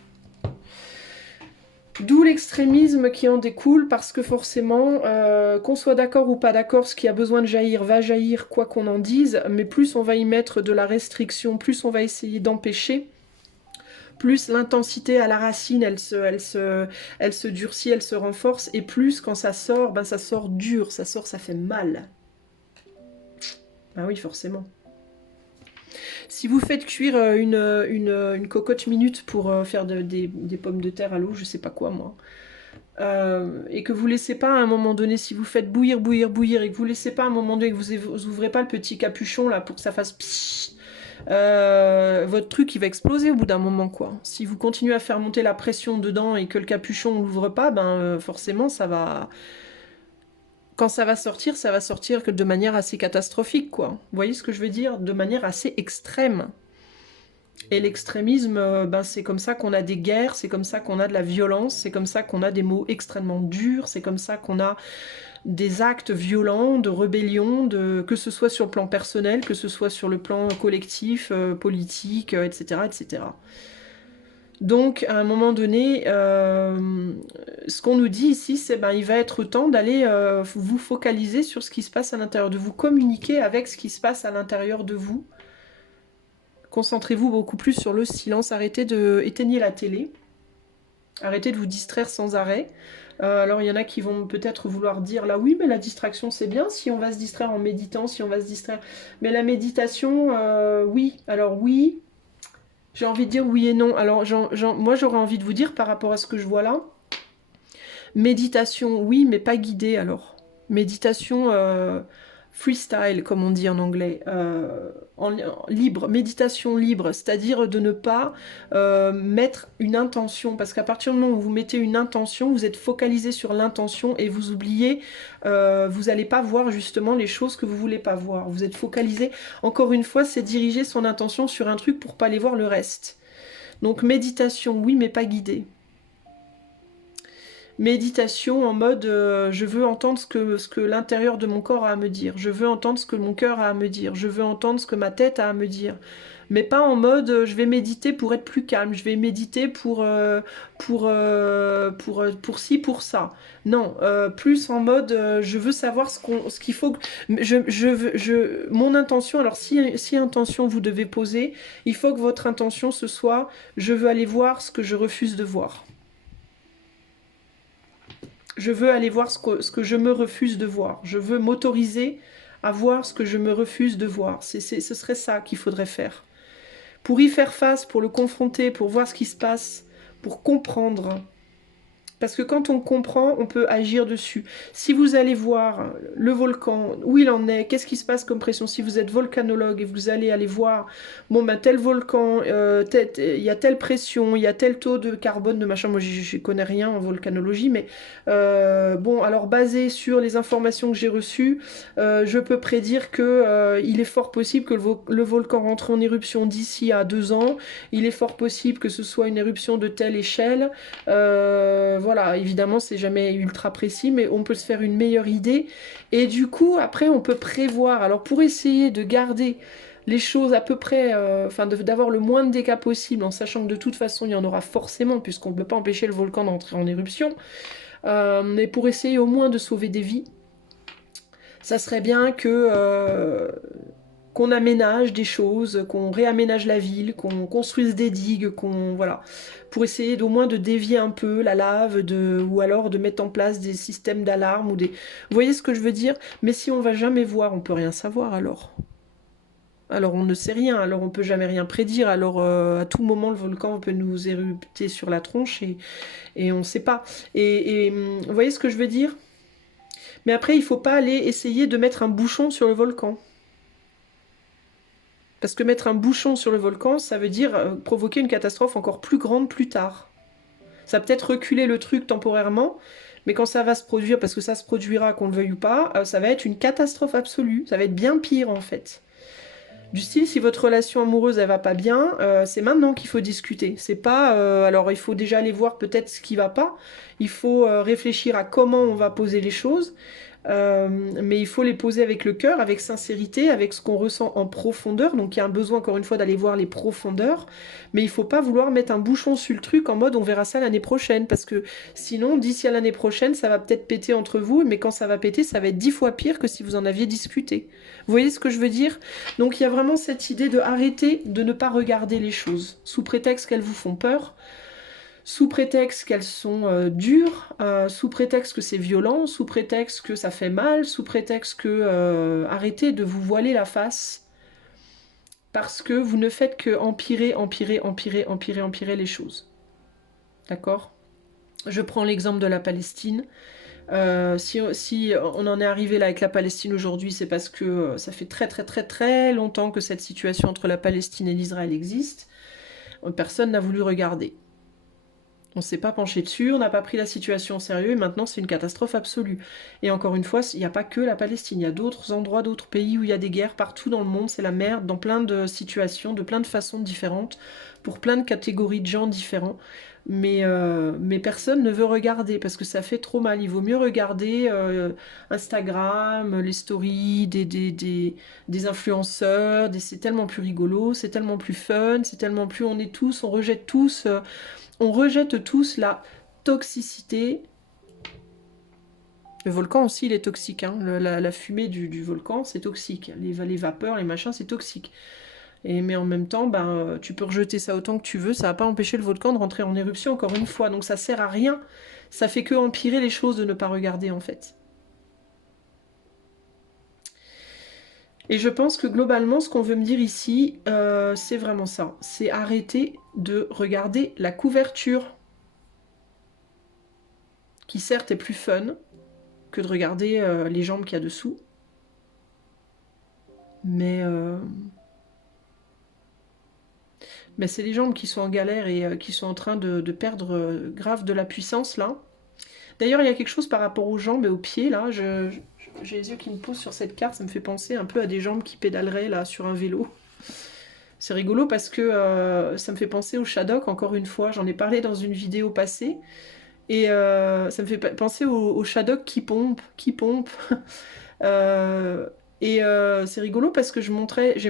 D'où l'extrémisme qui en découle, parce que forcément, qu'on soit d'accord ou pas d'accord, ce qui a besoin de jaillir va jaillir, quoi qu'on en dise, mais plus on va y mettre de la restriction, plus on va essayer d'empêcher, plus l'intensité à la racine, elle se durcit, elle se renforce, et plus quand ça sort, ben ça sort dur, ça fait mal. Ah oui, forcément. Si vous faites cuire une cocotte minute pour faire des pommes de terre à l'eau, je sais pas quoi moi, et que vous laissez pas à un moment donné, si vous faites bouillir, et que vous laissez pas à un moment donné, que vous ouvrez pas le petit capuchon là pour que ça fasse pssst, votre truc il va exploser au bout d'un moment quoi. Si vous continuez à faire monter la pression dedans et que le capuchon n'ouvre pas, ben forcément ça va... Quand ça va sortir que de manière assez catastrophique quoi. Vous voyez ce que je veux dire? De manière assez extrême. Et l'extrémisme, ben c'est comme ça qu'on a des guerres, c'est comme ça qu'on a de la violence, c'est comme ça qu'on a des mots extrêmement durs, c'est comme ça qu'on a des actes violents, de rébellion, que ce soit sur le plan personnel, que ce soit sur le plan collectif, politique, etc., etc. Donc, à un moment donné, ce qu'on nous dit ici, c'est ben, il va être temps d'aller vous focaliser sur ce qui se passe à l'intérieur de vous, communiquer avec ce qui se passe à l'intérieur de vous. Concentrez-vous beaucoup plus sur le silence, éteignez la télé, arrêtez de vous distraire sans arrêt. Alors il y en a qui vont peut-être vouloir dire là oui mais la distraction c'est bien si on va se distraire en méditant, si on va se distraire. Mais la méditation, oui, alors oui, j'ai envie de dire oui et non. Alors moi j'aurais envie de vous dire par rapport à ce que je vois là, méditation oui mais pas guidée alors. Méditation freestyle, comme on dit en anglais, libre, méditation libre, c'est-à-dire de ne pas mettre une intention, parce qu'à partir du moment où vous mettez une intention, vous êtes focalisé sur l'intention et vous oubliez, vous n'allez pas voir justement les choses que vous voulez pas voir. Vous êtes focalisé, encore une fois, c'est diriger son intention sur un truc pour pas aller voir le reste. Donc méditation, oui, mais pas guidée. Méditation en mode je veux entendre ce que l'intérieur de mon corps a à me dire, je veux entendre ce que mon cœur a à me dire, je veux entendre ce que ma tête a à me dire, mais pas en mode je vais méditer pour être plus calme, je vais méditer pour ci, pour ça. Non, plus en mode je veux savoir ce qu'il faut. Mon intention, alors si intention vous devez poser, il faut que votre intention ce soit je veux aller voir ce que je refuse de voir. Je veux aller voir ce que je me refuse de voir. Je veux m'autoriser à voir ce que je me refuse de voir. Ce serait ça qu'il faudrait faire. Pour y faire face, pour le confronter, pour voir ce qui se passe, pour comprendre. Parce que quand on comprend, on peut agir dessus. Si vous allez voir le volcan, où il en est, qu'est-ce qui se passe comme pression, si vous êtes volcanologue et vous allez aller voir, bon ben tel volcan, il y a telle pression, il y a tel taux de carbone, de machin, moi je connais rien en volcanologie, mais bon, alors basé sur les informations que j'ai reçues, je peux prédire que il est fort possible que le volcan rentre en éruption d'ici à 2 ans, il est fort possible que ce soit une éruption de telle échelle, voilà, évidemment, c'est jamais ultra précis, mais on peut se faire une meilleure idée. Et du coup, après, on peut prévoir. Alors, pour essayer de garder les choses à peu près, enfin, d'avoir le moins de dégâts possible, en sachant que de toute façon, il y en aura forcément, puisqu'on ne peut pas empêcher le volcan d'entrer en éruption. Mais pour essayer au moins de sauver des vies, ça serait bien que qu'on aménage des choses, qu'on réaménage la ville, qu'on construise des digues, qu'on voilà, pour essayer d'au moins de dévier un peu la lave, ou alors de mettre en place des systèmes d'alarme ou des. Vous voyez ce que je veux dire? Mais si on va jamais voir, on peut rien savoir alors. Alors on ne sait rien, alors on peut jamais rien prédire, alors à tout moment le volcan peut nous érupter sur la tronche et on ne sait pas. Vous voyez ce que je veux dire? Mais après il faut pas aller essayer de mettre un bouchon sur le volcan. Parce que mettre un bouchon sur le volcan, ça veut dire provoquer une catastrophe encore plus grande plus tard. Ça va peut-être reculer le truc temporairement, mais quand ça va se produire, parce que ça se produira qu'on le veuille ou pas, ça va être une catastrophe absolue. Ça va être bien pire en fait. Du style, si votre relation amoureuse elle va pas bien, c'est maintenant qu'il faut discuter. C'est pas, alors il faut déjà aller voir peut-être ce qui va pas. Il faut réfléchir à comment on va poser les choses. Mais il faut les poser avec le cœur, avec sincérité, avec ce qu'on ressent en profondeur. Donc il y a un besoin encore une fois d'aller voir les profondeurs. Mais il faut pas vouloir mettre un bouchon sur le truc en mode on verra ça l'année prochaine. Parce que sinon, d'ici à l'année prochaine, ça va peut-être péter entre vous. Mais quand ça va péter, ça va être 10 fois pire que si vous en aviez discuté. Vous voyez ce que je veux dire? Donc il y a vraiment cette idée de arrêter de ne pas regarder les choses sous prétexte qu'elles vous font peur, sous prétexte qu'elles sont dures, sous prétexte que c'est violent, sous prétexte que ça fait mal, sous prétexte que arrêtez de vous voiler la face parce que vous ne faites que empirer, empirer, empirer, empirer, empirer les choses. D'accord? Je prends l'exemple de la Palestine. Si on en est arrivé là avec la Palestine aujourd'hui, c'est parce que ça fait très très très très longtemps que cette situation entre la Palestine et l'Israël existe. Personne n'a voulu regarder. On ne s'est pas penché dessus, on n'a pas pris la situation au sérieux et maintenant c'est une catastrophe absolue. Et encore une fois, il n'y a pas que la Palestine, il y a d'autres endroits, d'autres pays où il y a des guerres partout dans le monde, c'est la merde, dans plein de situations, de plein de façons différentes, pour plein de catégories de gens différents. Mais personne ne veut regarder parce que ça fait trop mal. Il vaut mieux regarder Instagram, les stories des influenceurs, c'est tellement plus rigolo, c'est tellement plus fun, c'est tellement plus on est tous, on rejette tous. On rejette tous la toxicité. Le volcan aussi, il est toxique. Hein. La fumée du volcan, c'est toxique. Les vapeurs, les machins, c'est toxique. Mais en même temps, ben, tu peux rejeter ça autant que tu veux. Ça va pas empêcher le volcan de rentrer en éruption encore une fois. Donc ça sert à rien. Ça fait que empirer les choses de ne pas regarder en fait. Et je pense que globalement, ce qu'on veut me dire ici, c'est vraiment ça. C'est arrêter de regarder la couverture. Qui certes est plus fun que de regarder les jambes qu'il y a dessous. Mais c'est les jambes qui sont en galère et qui sont en train de perdre grave de la puissance là. D'ailleurs, il y a quelque chose par rapport aux jambes et aux pieds là. J'ai les yeux qui me posent sur cette carte, ça me fait penser un peu à des jambes qui pédaleraient là sur un vélo. C'est rigolo parce que ça me fait penser au Shadok, encore une fois. J'en ai parlé dans une vidéo passée. Et ça me fait penser au Shadok qui pompe, qui pompe. Euh, c'est rigolo parce que j'ai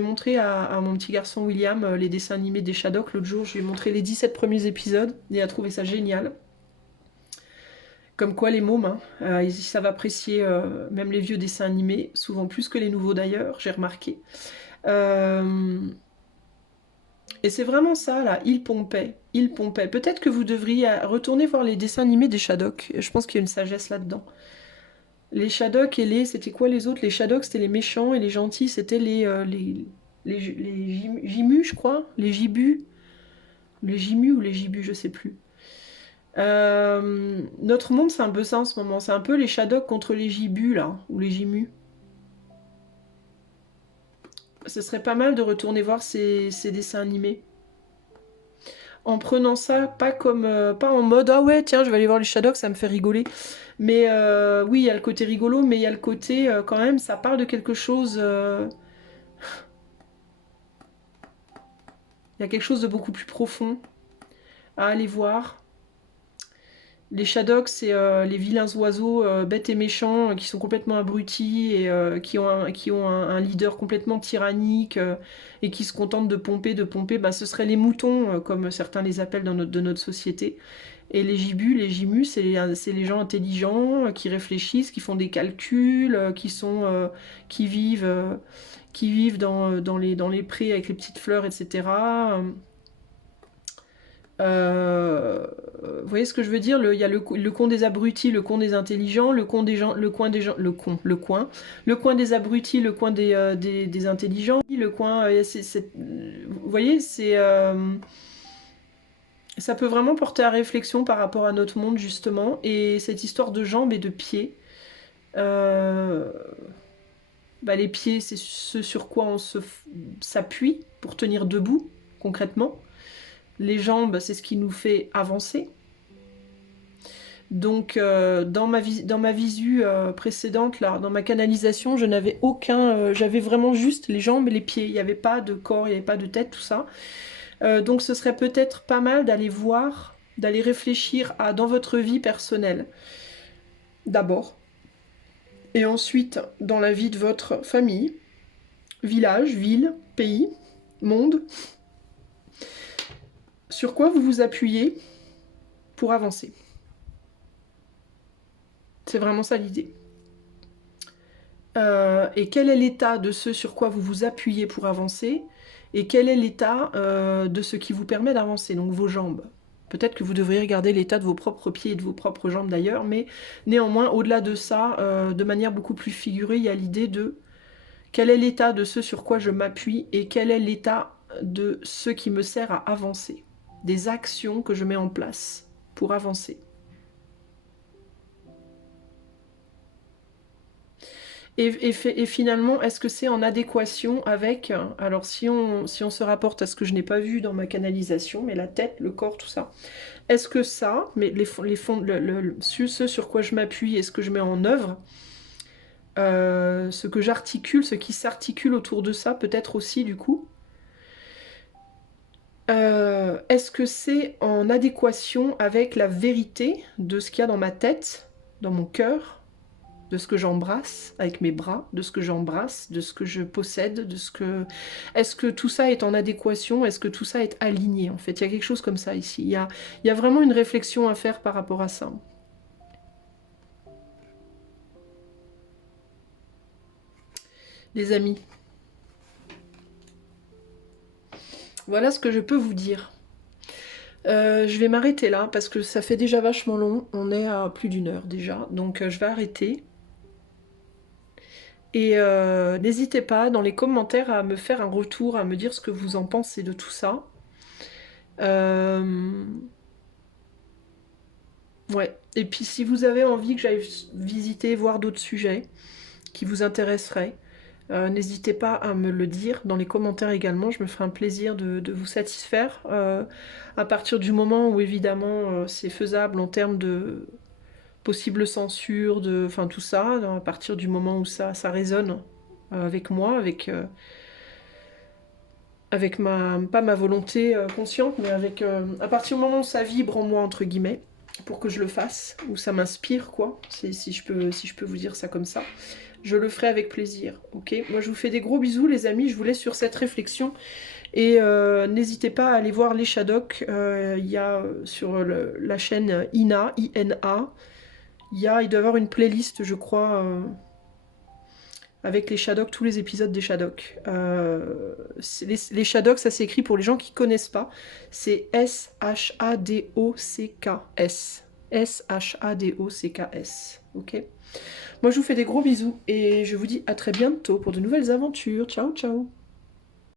montré à mon petit garçon William les dessins animés des Shadok l'autre jour. Je lui ai montré les 17 premiers épisodes et il a trouvé ça génial. Comme quoi les mômes, hein, ils savent apprécier même les vieux dessins animés, souvent plus que les nouveaux d'ailleurs, j'ai remarqué. Et c'est vraiment ça, là, il pompait, il pompait. Peut-être que vous devriez retourner voir les dessins animés des Shadok. Je pense qu'il y a une sagesse là-dedans. Les Shadok et c'était quoi les autres? Les Shadok, c'était les méchants et les gentils, c'était les Jimus, je crois. Les Jibus. Les Jimus ou les Jibus, je sais plus. Notre monde, c'est un peu ça en ce moment. C'est un peu les Shadok contre les Gibus, là, ou les Gimus. Ce serait pas mal de retourner voir ces dessins animés. En prenant ça, pas comme, pas en mode ah ouais, tiens, je vais aller voir les Shadok, ça me fait rigoler. Mais oui, il y a le côté rigolo, mais il y a le côté quand même, ça parle de quelque chose. Il y a quelque chose de beaucoup plus profond à aller voir. Les Shadok, c'est les vilains oiseaux bêtes et méchants qui sont complètement abrutis et qui ont un leader complètement tyrannique et qui se contentent de pomper, de pomper. Bah, ce seraient les moutons, comme certains les appellent de notre société. Et les gibus, les gimus, c'est les gens intelligents qui réfléchissent, qui font des calculs, qui vivent dans les prés avec les petites fleurs, etc. Vous voyez ce que je veux dire? Il y a le coin des abrutis, le coin des intelligents, le coin des gens, le coin des abrutis, le coin des intelligents, le coin, vous voyez, ça peut vraiment porter à réflexion par rapport à notre monde justement, et cette histoire de jambes et de pieds. Euh, Bah, les pieds, c'est ce sur quoi s'appuie pour tenir debout, concrètement. Les jambes, c'est ce qui nous fait avancer. Donc, dans ma visu précédente, là, dans ma canalisation, je n'avais j'avais vraiment juste les jambes et les pieds. Il n'y avait pas de corps, il n'y avait pas de tête, tout ça. Donc, ce serait peut-être pas mal d'aller voir, d'aller réfléchir à dans votre vie personnelle, d'abord, et ensuite dans la vie de votre famille, village, ville, pays, monde, sur quoi vous vous appuyez pour avancer. C'est vraiment ça l'idée. Et quel est l'état de ce sur quoi vous vous appuyez pour avancer, et quel est l'état de ce qui vous permet d'avancer, donc vos jambes. Peut-être que vous devriez regarder l'état de vos propres pieds et de vos propres jambes d'ailleurs, mais néanmoins, au-delà de ça, de manière beaucoup plus figurée, il y a l'idée de quel est l'état de ce sur quoi je m'appuie et quel est l'état de ce qui me sert à avancer, des actions que je mets en place pour avancer. Et finalement, est-ce que c'est en adéquation avec... Alors si on se rapporte à ce que je n'ai pas vu dans ma canalisation, mais la tête, le corps, tout ça, est-ce que ça, mais ce sur quoi je m'appuie et ce que je mets en œuvre, ce que j'articule, ce qui s'articule autour de ça, peut-être aussi du coup, est-ce que c'est en adéquation avec la vérité de ce qu'il y a dans ma tête, dans mon cœur, de ce que j'embrasse avec mes bras, de ce que j'embrasse, de ce que je possède, de ce que... Est-ce que tout ça est en adéquation? Est-ce que tout ça est aligné en fait? Il y a quelque chose comme ça ici. Il y a vraiment une réflexion à faire par rapport à ça. Les amis, voilà ce que je peux vous dire. Je vais m'arrêter là parce que ça fait déjà vachement long. On est à plus d'une heure déjà. Donc je vais arrêter. Et n'hésitez pas dans les commentaires à me faire un retour, à me dire ce que vous en pensez de tout ça. Ouais. Et puis si vous avez envie que j'aille visiter, voir d'autres sujets qui vous intéresseraient, n'hésitez pas à me le dire dans les commentaires également. Je me ferai un plaisir de vous satisfaire. À partir du moment où évidemment c'est faisable en termes de possible censure, enfin tout ça, à partir du moment où ça résonne avec moi, avec pas ma volonté consciente, mais à partir du moment où ça vibre en moi, entre guillemets, pour que je le fasse, ou ça m'inspire, quoi, si je peux vous dire ça comme ça, je le ferai avec plaisir, ok? Moi, je vous fais des gros bisous, les amis, je vous laisse sur cette réflexion, et n'hésitez pas à aller voir les Shadok, il y a sur la chaîne INA, I-N-A, il doit y avoir une playlist, je crois, avec les Shadok, tous les épisodes des Shadok. Les Shadok, ça s'écrit pour les gens qui ne connaissent pas. C'est S-H-A-D-O-C-K-S. S-H-A-D-O-C-K-S. Ok? Moi, je vous fais des gros bisous et je vous dis à très bientôt pour de nouvelles aventures. Ciao, ciao!